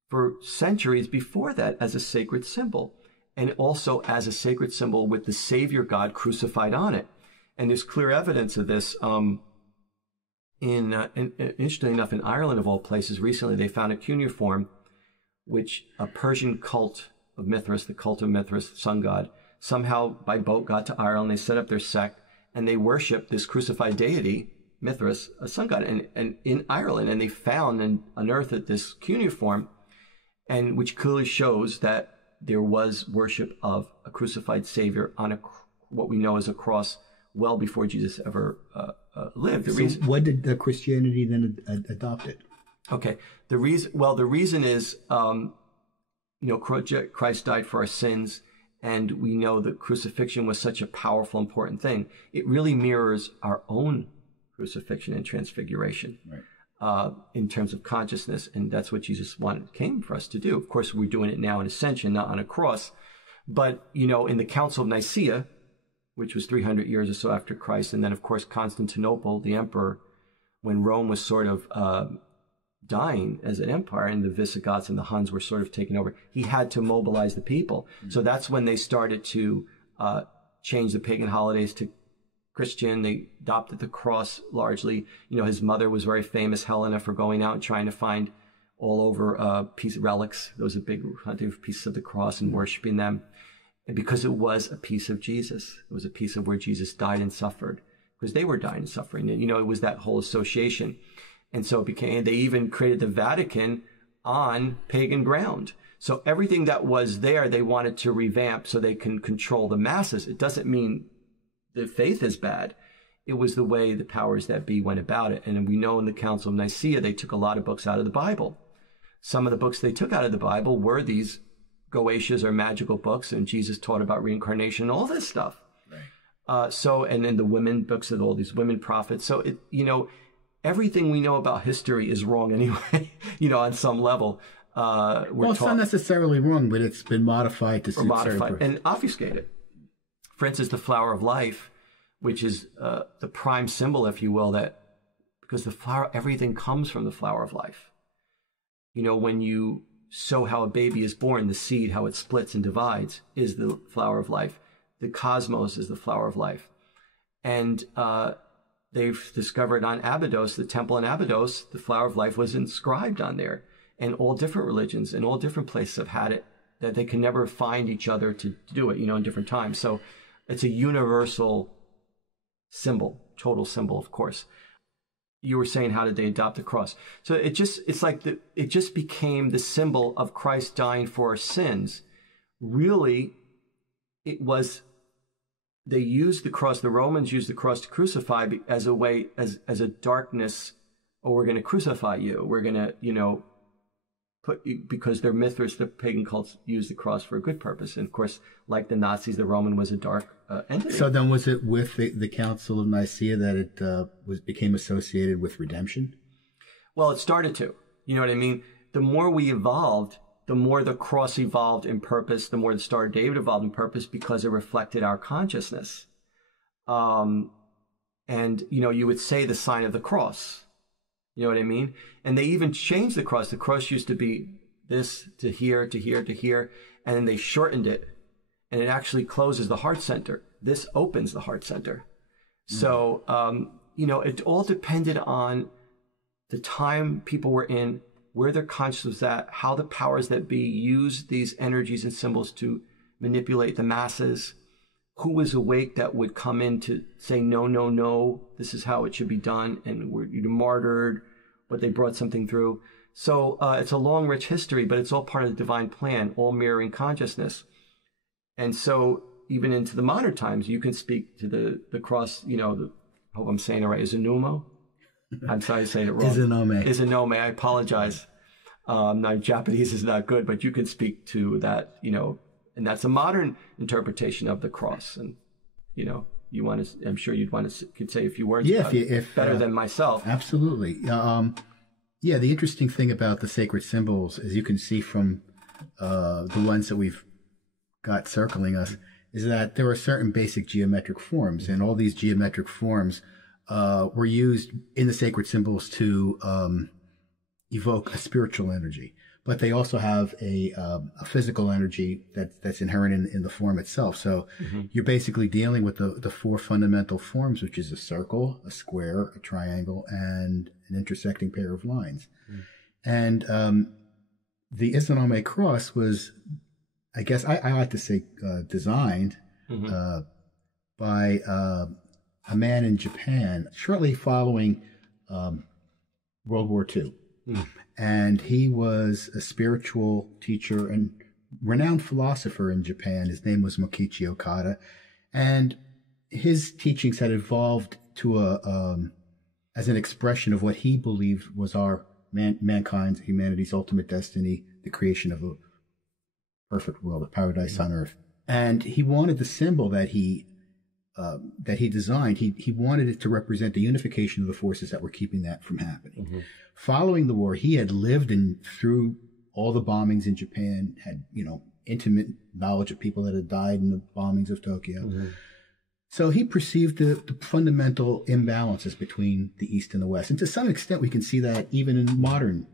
for centuries before that as a sacred symbol, and also as a sacred symbol with the Savior God crucified on it. And there's clear evidence of this. Interestingly enough, in Ireland, of all places, recently they found a cuneiform, which a Persian cult of Mithras, the cult of Mithras, sun god, somehow by boat got to Ireland. They set up their sect, and they worshiped this crucified deity, Mithras, a sun god, and in Ireland. And they found and unearthed this cuneiform, and which clearly shows that there was worship of a crucified Savior on what we know as a cross well before Jesus ever lived. What did the Christianity then adopt it? Okay. The reason is, Christ died for our sins, and we know that crucifixion was such a powerful, important thing. It really mirrors our own crucifixion and transfiguration, right, in terms of consciousness, and that's what Jesus came for us to do. Of course, we're doing it now in Ascension, not on a cross. But, in the Council of Nicaea, which was 300 years or so after Christ. And then, of course, Constantinople, the emperor, when Rome was sort of dying as an empire, and the Visigoths and the Huns were sort of taking over, he had to mobilize the people. So that's when they started to change the pagan holidays to Christian. They adopted the cross largely. His mother was very famous, Helena, for going out and trying to find all over relics. There was a big hunting of pieces of the cross and worshiping them. And because it was a piece of Jesus. It was a piece of where Jesus died and suffered, because they were dying and suffering. And, it was that whole association. And so they even created the Vatican on pagan ground. So everything that was there, they wanted to revamp so they can control the masses. It doesn't mean the faith is bad. It was the way the powers that be went about it. And we know in the Council of Nicaea, they took a lot of books out of the Bible. Some of the books they took out of the Bible were these Goetias or magical books, and Jesus taught about reincarnation and all this stuff. Right. And then the women books of all these women prophets. So everything we know about history is wrong anyway, on some level. It's not necessarily wrong, but it's been modified to suit and obfuscated. For instance, the flower of life, which is the prime symbol, if you will, because the flower, everything comes from the flower of life. When you show how a baby is born, the seed, how it splits and divides, is the flower of life. The cosmos is the flower of life. And they've discovered on Abydos, the temple in Abydos, the flower of life was inscribed on there. And all different religions and all different places have had it, that they can never find each other to do it, in different times. So it's a universal symbol, total symbol, of course. You were saying, how did they adopt the cross? So it just became the symbol of Christ dying for our sins. Really, they used the cross, the Romans used the cross to crucify as a way, as a darkness, we're going to crucify you. We're going to, because their Mithras, the pagan cults, used the cross for a good purpose. And of course, like the Nazis, the Roman was a dark entity. So then was it with the Council of Nicaea that it became associated with redemption? Well, it started to. You know what I mean? The more we evolved, the more the cross evolved in purpose, the more the Star of David evolved in purpose, because it reflected our consciousness. And, you would say the sign of the cross. You know what I mean? And they even changed the cross. The cross used to be this to here, to here, to here. And then they shortened it. And it actually closes the heart center. This opens the heart center. So, it all depended on the time people were in, where their consciousness was at, how the powers that be used these energies and symbols to manipulate the masses, who was awake that would come in to say, no, no, no, this is how it should be done, and you're martyred, but they brought something through. So it's a long, rich history, but it's all part of the divine plan, all mirroring consciousness. And so even into the modern times, you can speak to the cross, I hope I'm saying it right, Izunome? I'm sorry to say it wrong. Izunome, I apologize. My Japanese is not good, but you can speak to that, and that's a modern interpretation of the cross. And, you want to, I'm sure you'd want to could say a few words about it better than myself. Absolutely. The interesting thing about the sacred symbols, as you can see from the ones that we've got circling us, is that there are certain basic geometric forms, and all these geometric forms were used in the sacred symbols to evoke a spiritual energy. But they also have a physical energy that's inherent in the form itself. So you're basically dealing with the four fundamental forms, which is a circle, a square, a triangle, and an intersecting pair of lines. And the Izunome Cross was, I guess I like to say, designed by a man in Japan shortly following World War II. And he was a spiritual teacher and renowned philosopher in Japan. His name was Mokichi Okada. And his teachings had evolved to as an expression of what he believed was our mankind's, humanity's ultimate destiny, the creation of a perfect world, a paradise on earth. And he wanted the symbol that he designed. He wanted it to represent the unification of the forces that were keeping that from happening. Following the war, he had lived through all the bombings in Japan, had, intimate knowledge of people that had died in the bombings of Tokyo. So he perceived the fundamental imbalances between the East and the West. And to some extent, we can see that even in modern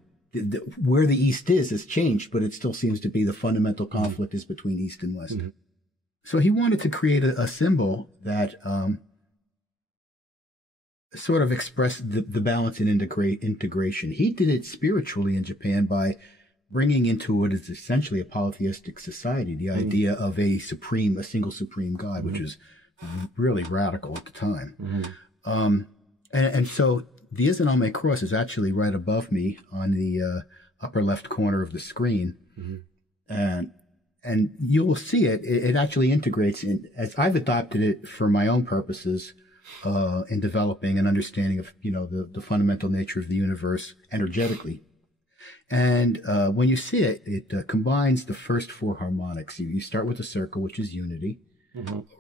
where the East is has changed, but it still seems to be the fundamental conflict is between East and West. Mm-hmm. So he wanted to create a symbol that sort of expressed the balance and integration. He did it spiritually in Japan by bringing into it is essentially a polytheistic society, the idea of a single supreme God, which is really radical at the time. And so the Izunome Cross is actually right above me on the upper left corner of the screen. And you will see it. It actually integrates in, as I've adopted it for my own purposes, in developing an understanding of, the fundamental nature of the universe energetically. And when you see it, it combines the first four harmonics. You start with the circle, which is unity,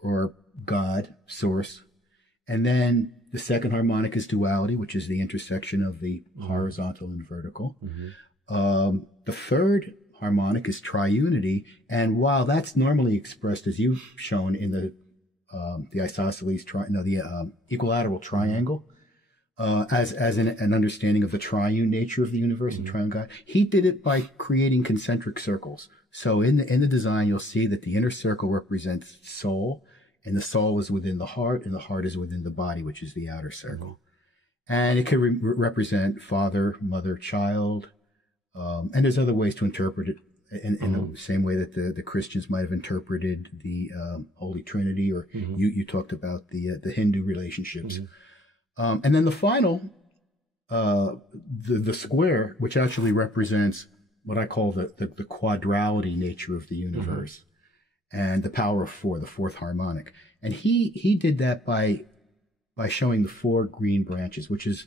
or God, source. And then the second harmonic is duality, which is the intersection of the horizontal and vertical. The third harmonic is triunity. And while that's normally expressed, as you've shown in the isosceles, the equilateral triangle, as an understanding of the triune nature of the universe and triune God, he did it by creating concentric circles. So in the design, you'll see that the inner circle represents soul, and the soul is within the heart, and the heart is within the body, which is the outer circle. And it can represent father, mother, child, and there's other ways to interpret it in the same way that the Christians might have interpreted the Holy Trinity, or you talked about the Hindu relationships. And then the final, the square, which actually represents what I call the quadrality nature of the universe, and the power of four, the fourth harmonic. And he did that by showing the four green branches, which is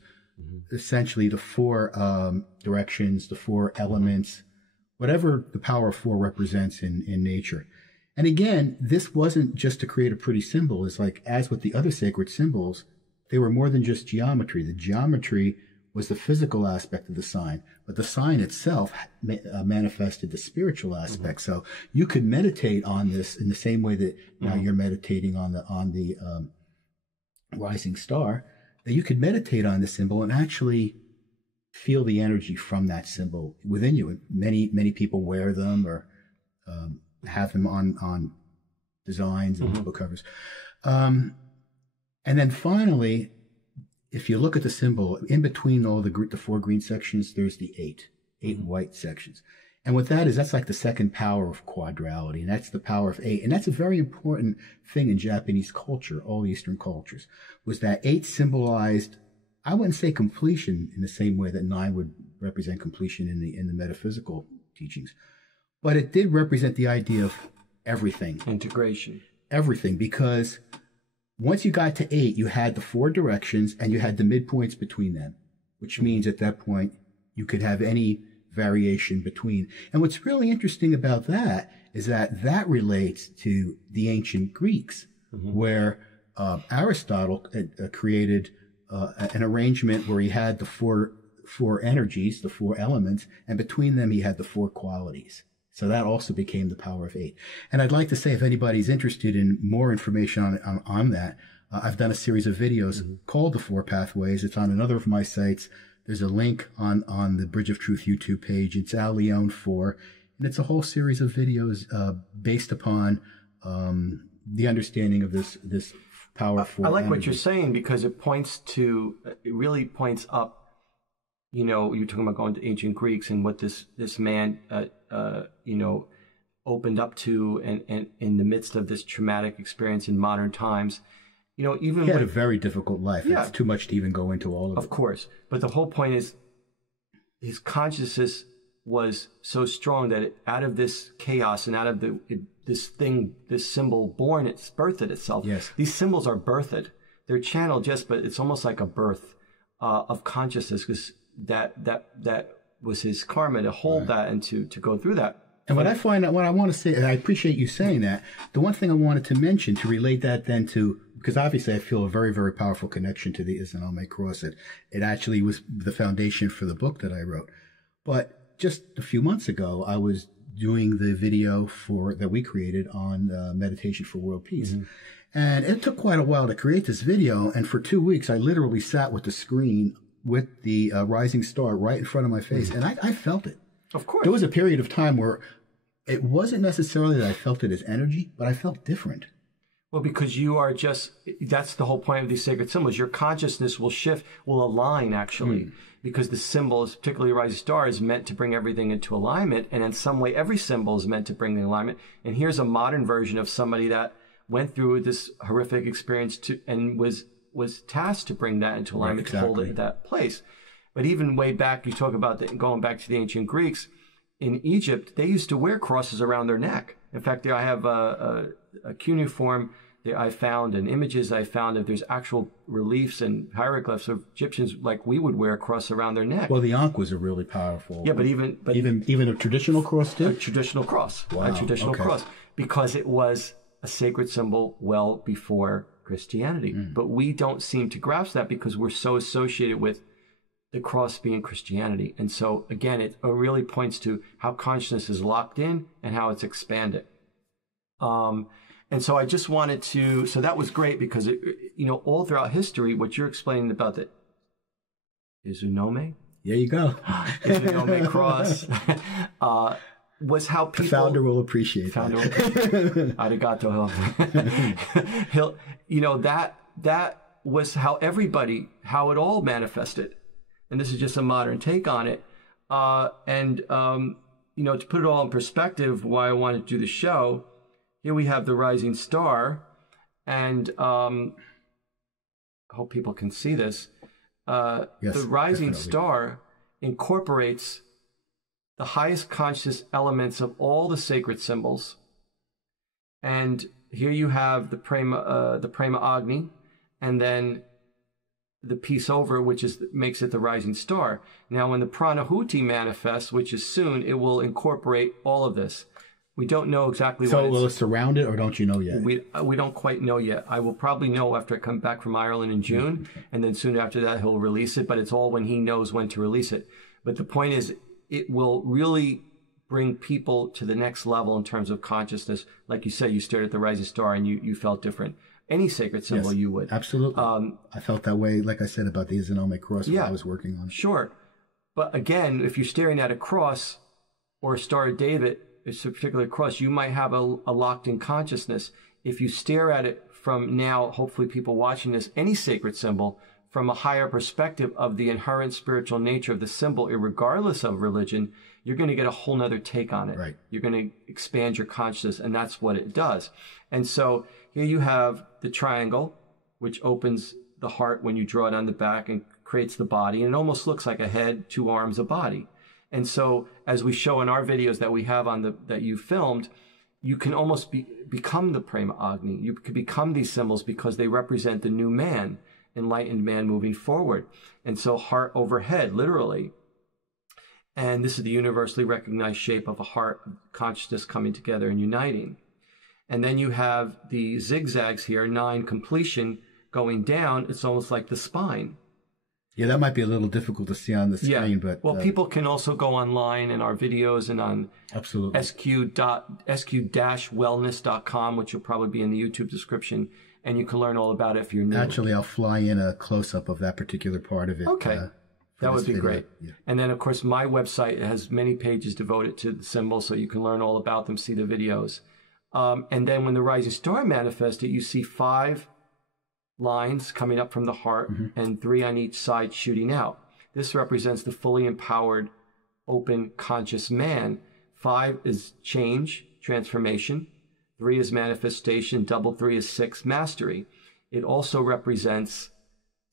essentially the four directions, the four elements, whatever the power of four represents in nature. And again, this wasn't just to create a pretty symbol. It's like, as with the other sacred symbols, they were more than just geometry. The geometry was the physical aspect of the sign, but the sign itself manifested the spiritual aspect. So you could meditate on this in the same way that now you're meditating on the rising star, that you could meditate on the symbol and actually feel the energy from that symbol within you. And many people wear them or have them on designs and book covers. And then finally, if you look at the symbol, in between all the four green sections, there's the eight white sections. And what that is, that's like the second power of quadrality, and that's the power of eight. And that's a very important thing in Japanese culture, all Eastern cultures, was that eight symbolized, I wouldn't say completion in the same way that nine would represent completion in the metaphysical teachings, but it did represent the idea of everything. Integration. Everything, because once you got to eight, you had the four directions and you had the midpoints between them, which means at that point you could have any variation between. And what's really interesting about that is that relates to the ancient Greeks, where Aristotle created an arrangement where he had the four energies, the four elements, and between them he had the four qualities. So that also became the power of eight. And I'd like to say, if anybody's interested in more information on that, I've done a series of videos called The Four Pathways. It's on another of my sites. There's a link on the Bridge of Truth YouTube page. It's Leone 4. And it's a whole series of videos based upon the understanding of this power of four. I like energy. what you're saying, because it really points up. You're talking about going to ancient Greeks and what this man, opened up to, and in the midst of this traumatic experience in modern times, even he had a very difficult life. Yeah, it's too much to even go into all of it. Of course, but the whole point is, his consciousness was so strong that out of this chaos and out of this symbol birthed itself. Yes, these symbols are birthed. They're channeled, but it's almost like a birth of consciousness, because that was his karma to hold that and to go through that. And what I want to say, and I appreciate you saying that, the one thing I wanted to mention to relate that then to, because obviously I feel a very, very powerful connection to the Izunome Cross. It actually was the foundation for the book that I wrote. But just a few months ago, I was doing the video that we created on meditation for world peace. And it took quite a while to create this video. And for 2 weeks, I literally sat with the screen with the rising star right in front of my face, and I felt it. Of course. There was a period of time where it wasn't necessarily that I felt it as energy, but I felt different. Well, because you are that's the whole point of these sacred symbols. Your consciousness will shift, will align actually, because the symbols, particularly rising star, is meant to bring everything into alignment. And in some way, every symbol is meant to bring the alignment. And here's a modern version of somebody that went through this horrific experience and was tasked to bring that into alignment, to hold it at that place. But even way back, you talk about going back to the ancient Greeks, in Egypt, they used to wear crosses around their neck. In fact, I have a cuneiform that I found, and images I found that there's actual reliefs and hieroglyphs of Egyptians like we would wear a cross around their neck. Well, the Ankh was a really powerful. Yeah, but even a traditional cross too. A traditional cross. Wow. A traditional cross, because it was a sacred symbol well before Christianity. But we don't seem to grasp that because we're so associated with the cross being Christianity. And so, again, it really points to how consciousness is locked in and how it's expanded. And so I just wanted to, so that was great because, all throughout history, what you're explaining about the Izunome? There you go. Izunome Cross was how people... The founder will appreciate that. Arigato. That was how it all manifested. And this is just a modern take on it. To put it all in perspective, why I wanted to do the show, here we have the rising star, and I hope people can see this. Yes, the rising definitely. star incorporates the highest conscious elements of all the sacred symbols. And here you have the Prema Agni, and then the piece over, which makes it the rising star. Now, when the Pranahuti manifests, which is soon, it will incorporate all of this. We don't know exactly what So will it surround it, or don't you know yet? We don't quite know yet. I will probably know after I come back from Ireland in June, and then soon after that he'll release it, but it's all when he knows when to release it. But the point is, it will really bring people to the next level in terms of consciousness. Like you said, you stared at the rising star and you felt different. Any sacred symbol, Yes, you would. Absolutely. I felt that way, like I said, about the Izunome Cross when I was working on it. Sure. But again, if you're staring at a cross or a Star of David, it's a particular cross, you might have a locked-in consciousness. If you stare at it from now, hopefully people watching this, any sacred symbol, from a higher perspective of the inherent spiritual nature of the symbol, regardless of religion, you're going to get a whole nother take on it. Right. You're going to expand your consciousness, and that's what it does. And so here you have the triangle, which opens the heart when you draw it on the back and creates the body. And it almost looks like a head, 2 arms, a body. And so as we show in our videos that we have that you filmed, you can almost become the Prema Agni. You could become these symbols because they represent the new man, enlightened man moving forward. And so heart overhead, literally. And this is the universally recognized shape of a heart, consciousness coming together and uniting. And then you have the zigzags here, 9 completion, going down. It's almost like the spine. Yeah, that might be a little difficult to see on the screen, but... Well, people can also go online in our videos and on absolutely sq-wellness.com, which will probably be in the YouTube description, and you can learn all about it if you're new. Actually, I'll fly in a close-up of that particular part of it. Okay. That would be great. Yeah. And then, of course, my website has many pages devoted to the symbols, so you can learn all about them, see the videos. And then when the rising star manifested, you see 5 lines coming up from the heart and 3 on each side shooting out. This represents the fully empowered, open, conscious man. 5 is change, transformation. 3 is manifestation. Double 3 is 6, mastery. It also represents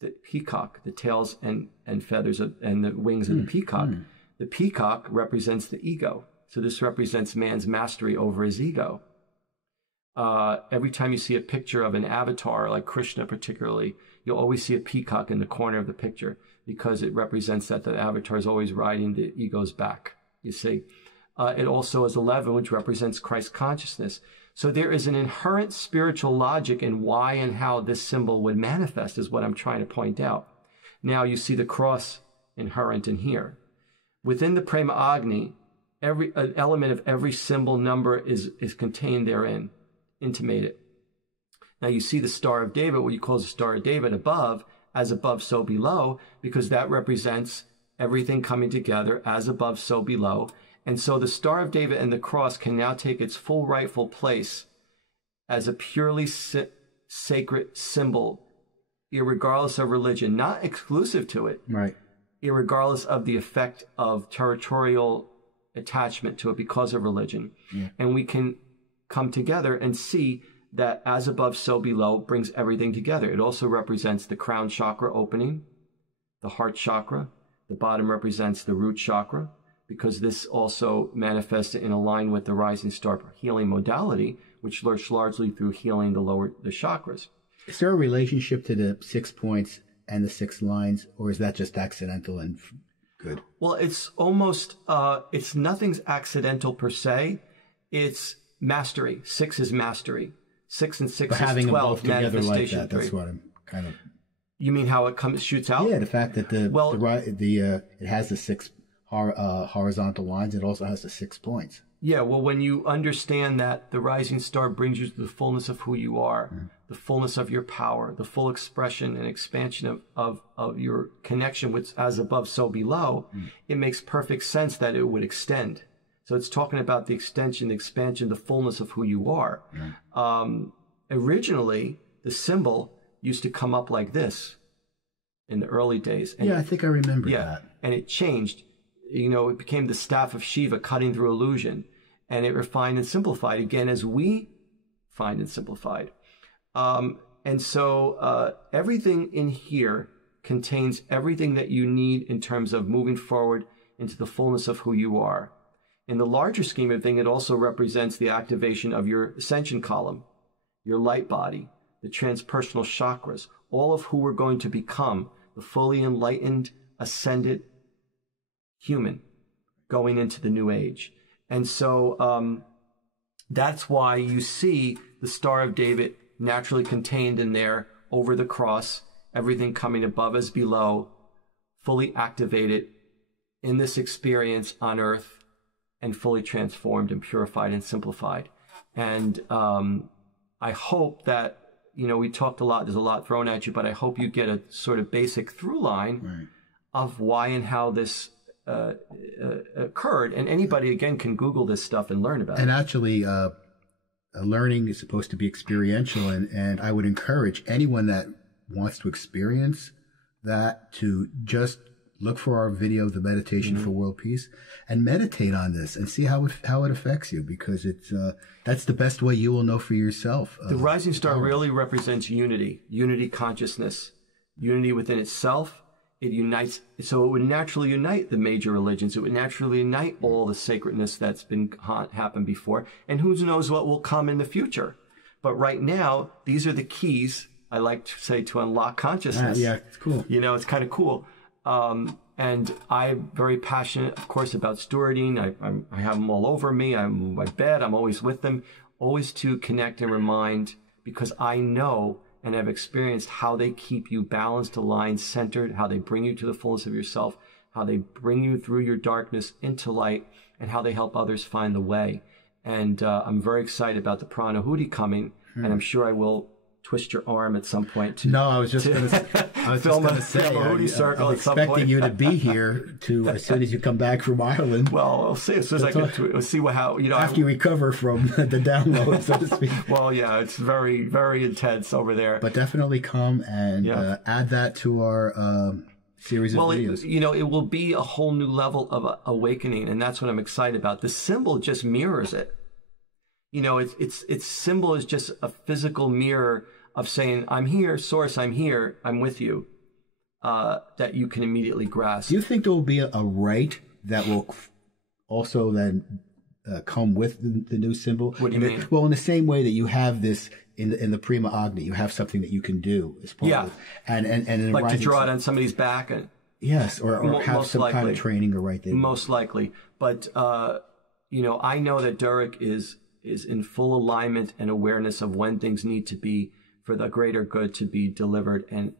the peacock, the tails and feathers and the wings of the peacock. The peacock represents the ego. So this represents man's mastery over his ego. Every time you see a picture of an avatar, like Krishna particularly, you'll always see a peacock in the corner of the picture because it represents that the avatar is always riding the ego's back, you see. It also is 11, which represents Christ consciousness. So there is an inherent spiritual logic in why and how this symbol would manifest, is what I'm trying to point out. Now you see the cross inherent in here. Within the Prema Agni, every element of every symbol number is contained therein, intimated. Now you see the Star of David, what you call the Star of David above, as above, so below, because that represents everything coming together as above, so below. And so the Star of David and the cross can now take its full rightful place as a purely sacred symbol, irregardless of religion, not exclusive to it, right? Irregardless of the effect of territorial attachment to it because of religion. Yeah. And we can come together and see that as above, so below brings everything together. It also represents the crown chakra opening, the heart chakra. The bottom represents the root chakra, because this also manifests in line with the rising star healing modality, which lurks largely through healing the chakras. Is there a relationship to the 6 points and the 6 lines, or is that just accidental and good? Well, it's almost, it's nothing's accidental per se. It's mastery. 6 is mastery. 6 and 6 but is 12. Having them both together like that, 3. that's what I'm kind of... You mean how it shoots out? Yeah, the fact that it has the 6 horizontal lines. It also has the 6 points. Yeah, well, when you understand that the rising star brings you to the fullness of who you are, the fullness of your power, the full expression and expansion of your connection with as above, so below, it makes perfect sense that it would extend. So it's talking about the extension, the expansion, the fullness of who you are. Originally, the symbol used to come up like this in the early days. And I think I remember that. And it changed. You know, it became the staff of Shiva, cutting through illusion, and it refined and simplified again as we find and simplified. And so everything in here contains everything that you need in terms of moving forward into the fullness of who you are. In the larger scheme of things, it also represents the activation of your ascension column, your light body, the transpersonal chakras, all of who we're going to become, the fully enlightened, ascended human going into the new age. And so that's why you see the Star of David naturally contained in there over the cross, everything coming above as below, fully activated in this experience on earth and fully transformed and purified and simplified. And I hope that, you know, we talked a lot, there's a lot thrown at you, but I hope you get a sort of basic through line of why and how this occurred. And anybody, again, can Google this stuff and learn about it. And actually, learning is supposed to be experiential. And I would encourage anyone that wants to experience that to just look for our video, The Meditation for World Peace, and meditate on this and see how it affects you, because it's that's the best way you will know for yourself. The rising star really represents unity consciousness, unity within itself. It unites, so it would naturally unite the major religions. It would naturally unite all the sacredness that's been happened before, and who knows what will come in the future. But right now, these are the keys, I like to say, to unlock consciousness. Yeah, it's cool. You know, it's kind of cool. And I'm very passionate, of course, about stewarding. I have them all over me. I'm in my bed. I'm always with them, always to connect and remind, because I know and have experienced how they keep you balanced, aligned, centered, how they bring you to the fullness of yourself, how they bring you through your darkness into light, and how they help others find the way. And I'm very excited about the Prana Huti coming, and I'm sure I will twist your arm at some point. No, I was just going to say, I'm expecting you to be here as soon as you come back from Ireland. Well, I'll see as soon as we'll see how, you know. After you recover from the download, so to speak. Well, yeah, it's very, very intense over there. But definitely come and add that to our series of videos. It will be a whole new level of awakening, and that's what I'm excited about. The symbol just mirrors it. You know, its symbol is just a physical mirror of saying, I'm here, Source, I'm here, I'm with you, that you can immediately grasp. Do you think there will be a rite that will also then come with the new symbol? What do you mean? Well, in the same way that you have this in the Prema Agni, you have something that you can do as part of it. And like to draw it on somebody's back? Yes, or have some kind of training or right there. Most likely. But, I know that Durek is in full alignment and awareness of when things need to be for the greater good to be delivered. And,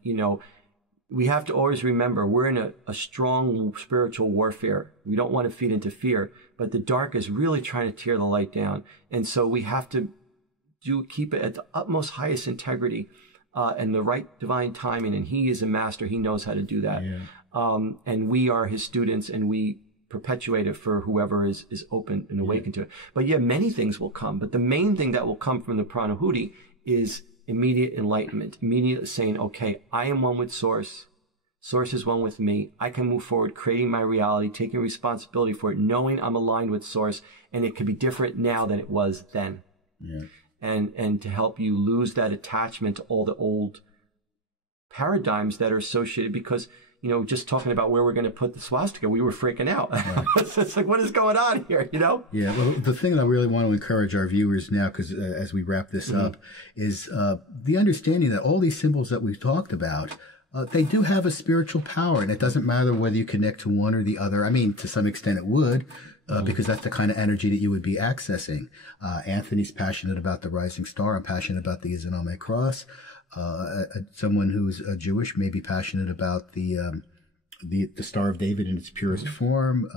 we have to always remember we're in a strong spiritual warfare. We don't want to feed into fear, but the dark is really trying to tear the light down. And so we have to keep it at the utmost highest integrity. and the right divine timing. And he is a master. He knows how to do that. Yeah. And we are his students, and we perpetuate it for whoever is open and awakened to it. But yeah, many things will come. But the main thing that will come from the Pranahuti is immediate enlightenment, immediately saying, okay, I am one with Source. Source is one with me. I can move forward, creating my reality, taking responsibility for it, knowing I'm aligned with Source, and it could be different now than it was then. Yeah. And to help you lose that attachment to all the old paradigms that are associated, because, you know, just talking about where we're going to put the swastika, we were freaking out. Right. It's like, what is going on here, you know? Yeah, well, the thing that I really want to encourage our viewers now, because as we wrap this up, is the understanding that all these symbols that we've talked about, they do have a spiritual power, and it doesn't matter whether you connect to one or the other. I mean, to some extent it would, because that's the kind of energy that you would be accessing. Anthony's passionate about the rising star. I'm passionate about the Izunome Cross. Someone who's Jewish may be passionate about the Star of David in its purest form,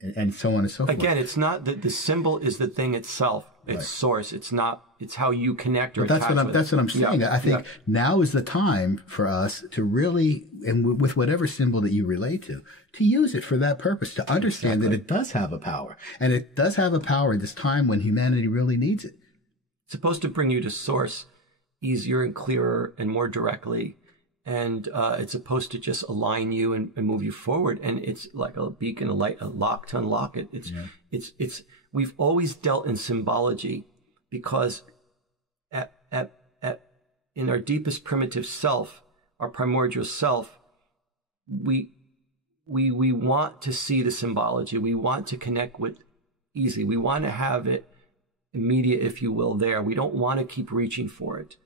and so on and so forth. Again, it's not that the symbol is the thing itself. It's right. Source. It's not. It's how you connect or attach. That's what I'm saying. Yeah. I think now is the time for us to really, and with whatever symbol that you relate to use it for that purpose, to understand that it does have a power, and it does have a power at this time when humanity really needs it. It's supposed to bring you to Source easier and clearer and more directly. And it's supposed to just align you and move you forward. And it's like a beacon, a light, a lock to unlock it. It's we've always dealt in symbology, because in our deepest primitive self, our primordial self, we want to see the symbology. We want to connect with easy. We want to have it immediate, if you will, there. We don't want to keep reaching for it.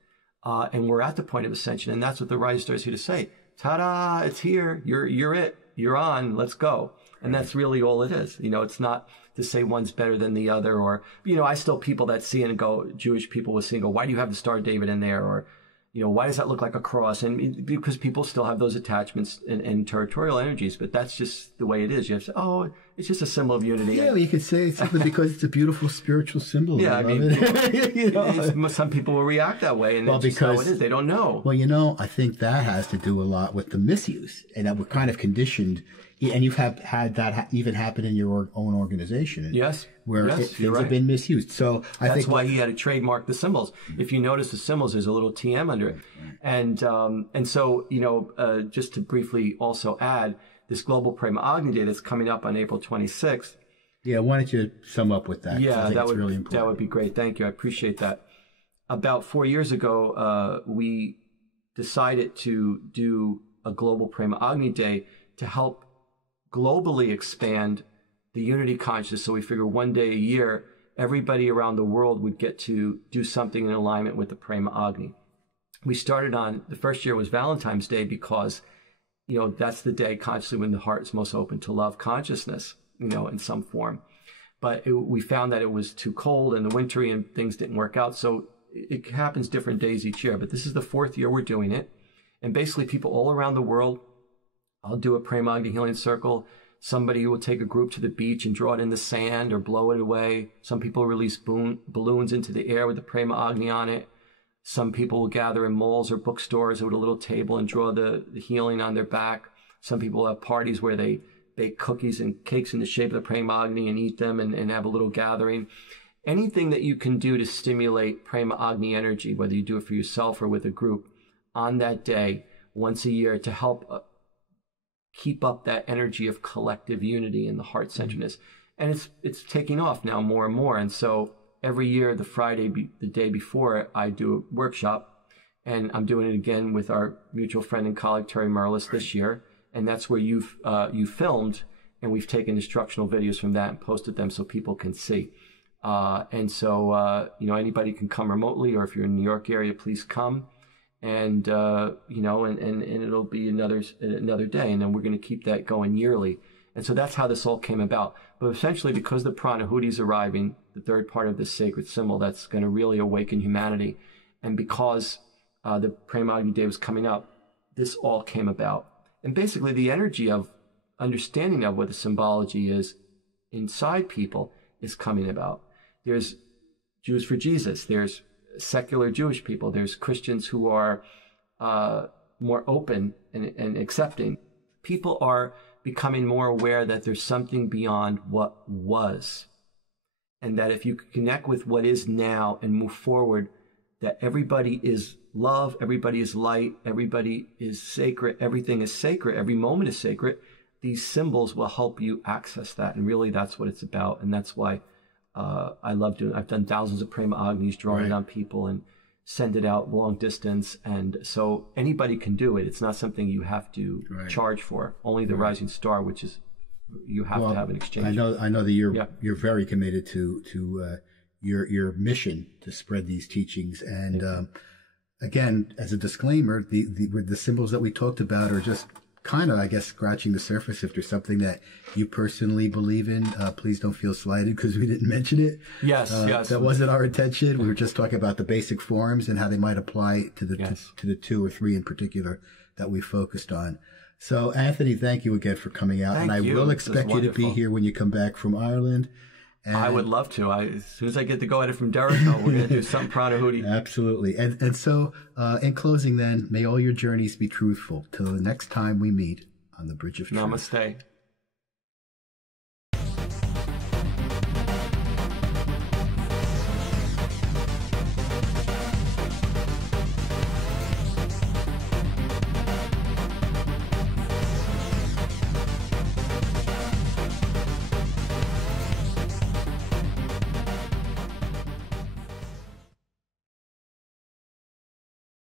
And we're at the point of ascension, and that's what the Rise Star is here to say. Ta-da! It's here. You're it. You're on. Let's go. And that's really all it is. You know, it's not to say one's better than the other, or, you know, I still people that see it and go, Jewish people will see and go, why do you have the Star of David in there? Or, you know, why does that look like a cross? And because people still have those attachments and territorial energies, but that's just the way it is. You have to say, oh, it's just a symbol of unity. Yeah, well, you could say it's simply because it's a beautiful spiritual symbol. Yeah, I mean, you know, some people will react that way, and it's just how it is. They don't know. Well, you know, I think that has to do a lot with the misuse, and that we're kind of conditioned. And you've had that even happen in your own organization. Yes. Where things have been misused. So I think that's why he had to trademark the symbols. If you notice the symbols, there's a little TM under it. And so, you know, just to briefly also add, this Global Prema Agni Day that's coming up on April 26th. Yeah, why don't you sum up with that? Yeah, that would, really important. That would be great. Thank you. I appreciate that. About 4 years ago, we decided to do a Global Prema Agni Day to help globally expand the unity consciousness. So we figure one day a year, everybody around the world would get to do something in alignment with the Prema Agni. We started on, the first year was Valentine's Day, because, you know, that's the day consciously when the heart is most open to love consciousness, you know, in some form. But we found that it was too cold and the wintry and things didn't work out. So it happens different days each year. But this is the 4th year we're doing it. And basically people all around the world, I'll do a Prema Agni healing circle. Somebody will take a group to the beach and draw it in the sand or blow it away. Some people release balloons into the air with the Prema Agni on it. Some people will gather in malls or bookstores with a little table and draw the healing on their back. Some people have parties where they bake cookies and cakes in the shape of the Prema Agni and eat them and have a little gathering. Anything that you can do to stimulate Prema Agni energy, whether you do it for yourself or with a group, on that day, once a year, to help keep up that energy of collective unity and the heart-centeredness. And it's taking off now more and more. And so every year, the Friday, the day before, I do a workshop, and I'm doing it again with our mutual friend and colleague, Terry Marlis, this year. And that's where you filmed, and we've taken instructional videos from that and posted them so people can see. And so, you know, anybody can come remotely, or if you're in the New York area, please come. And, you know, and it'll be another day. And then we're going to keep that going yearly. And so that's how this all came about. But essentially, because the Pranahuti is arriving, the third part of this sacred symbol that's going to really awaken humanity, and because the Prema Agni Day was coming up, this all came about. And basically, the energy of understanding of what the symbology is inside people is coming about. There's Jews for Jesus. There's secular Jewish people. There's Christians who are more open and accepting. People are becoming more aware that there's something beyond what was. And that if you connect with what is now and move forward, that everybody is love, everybody is light, everybody is sacred, everything is sacred, every moment is sacred, these symbols will help you access that. And really that's what it's about. And that's why I love doing, I've done thousands of Prema Agnis, drawing it on people and send it out long distance. And so anybody can do it. It's not something you have to charge for. Only the rising star, which is, you have to have an exchange. I know that you're very committed to your mission to spread these teachings. And again, as a disclaimer, the symbols that we talked about are just kind of, I guess, scratching the surface. If there's something that you personally believe in, please don't feel slighted because we didn't mention it. Yes. That wasn't our intention. We were just talking about the basic forms and how they might apply to the 2 or 3 in particular that we focused on. So, Anthony, thank you again for coming out. Thank and I you. will expect you to be here when you come back from Ireland. And I would love to. As soon as I get to go at it from Derrico, we're going to do something Pranahudi. Absolutely. And so, in closing then, may all your journeys be truthful till the next time we meet on the Bridge of Truth. Namaste.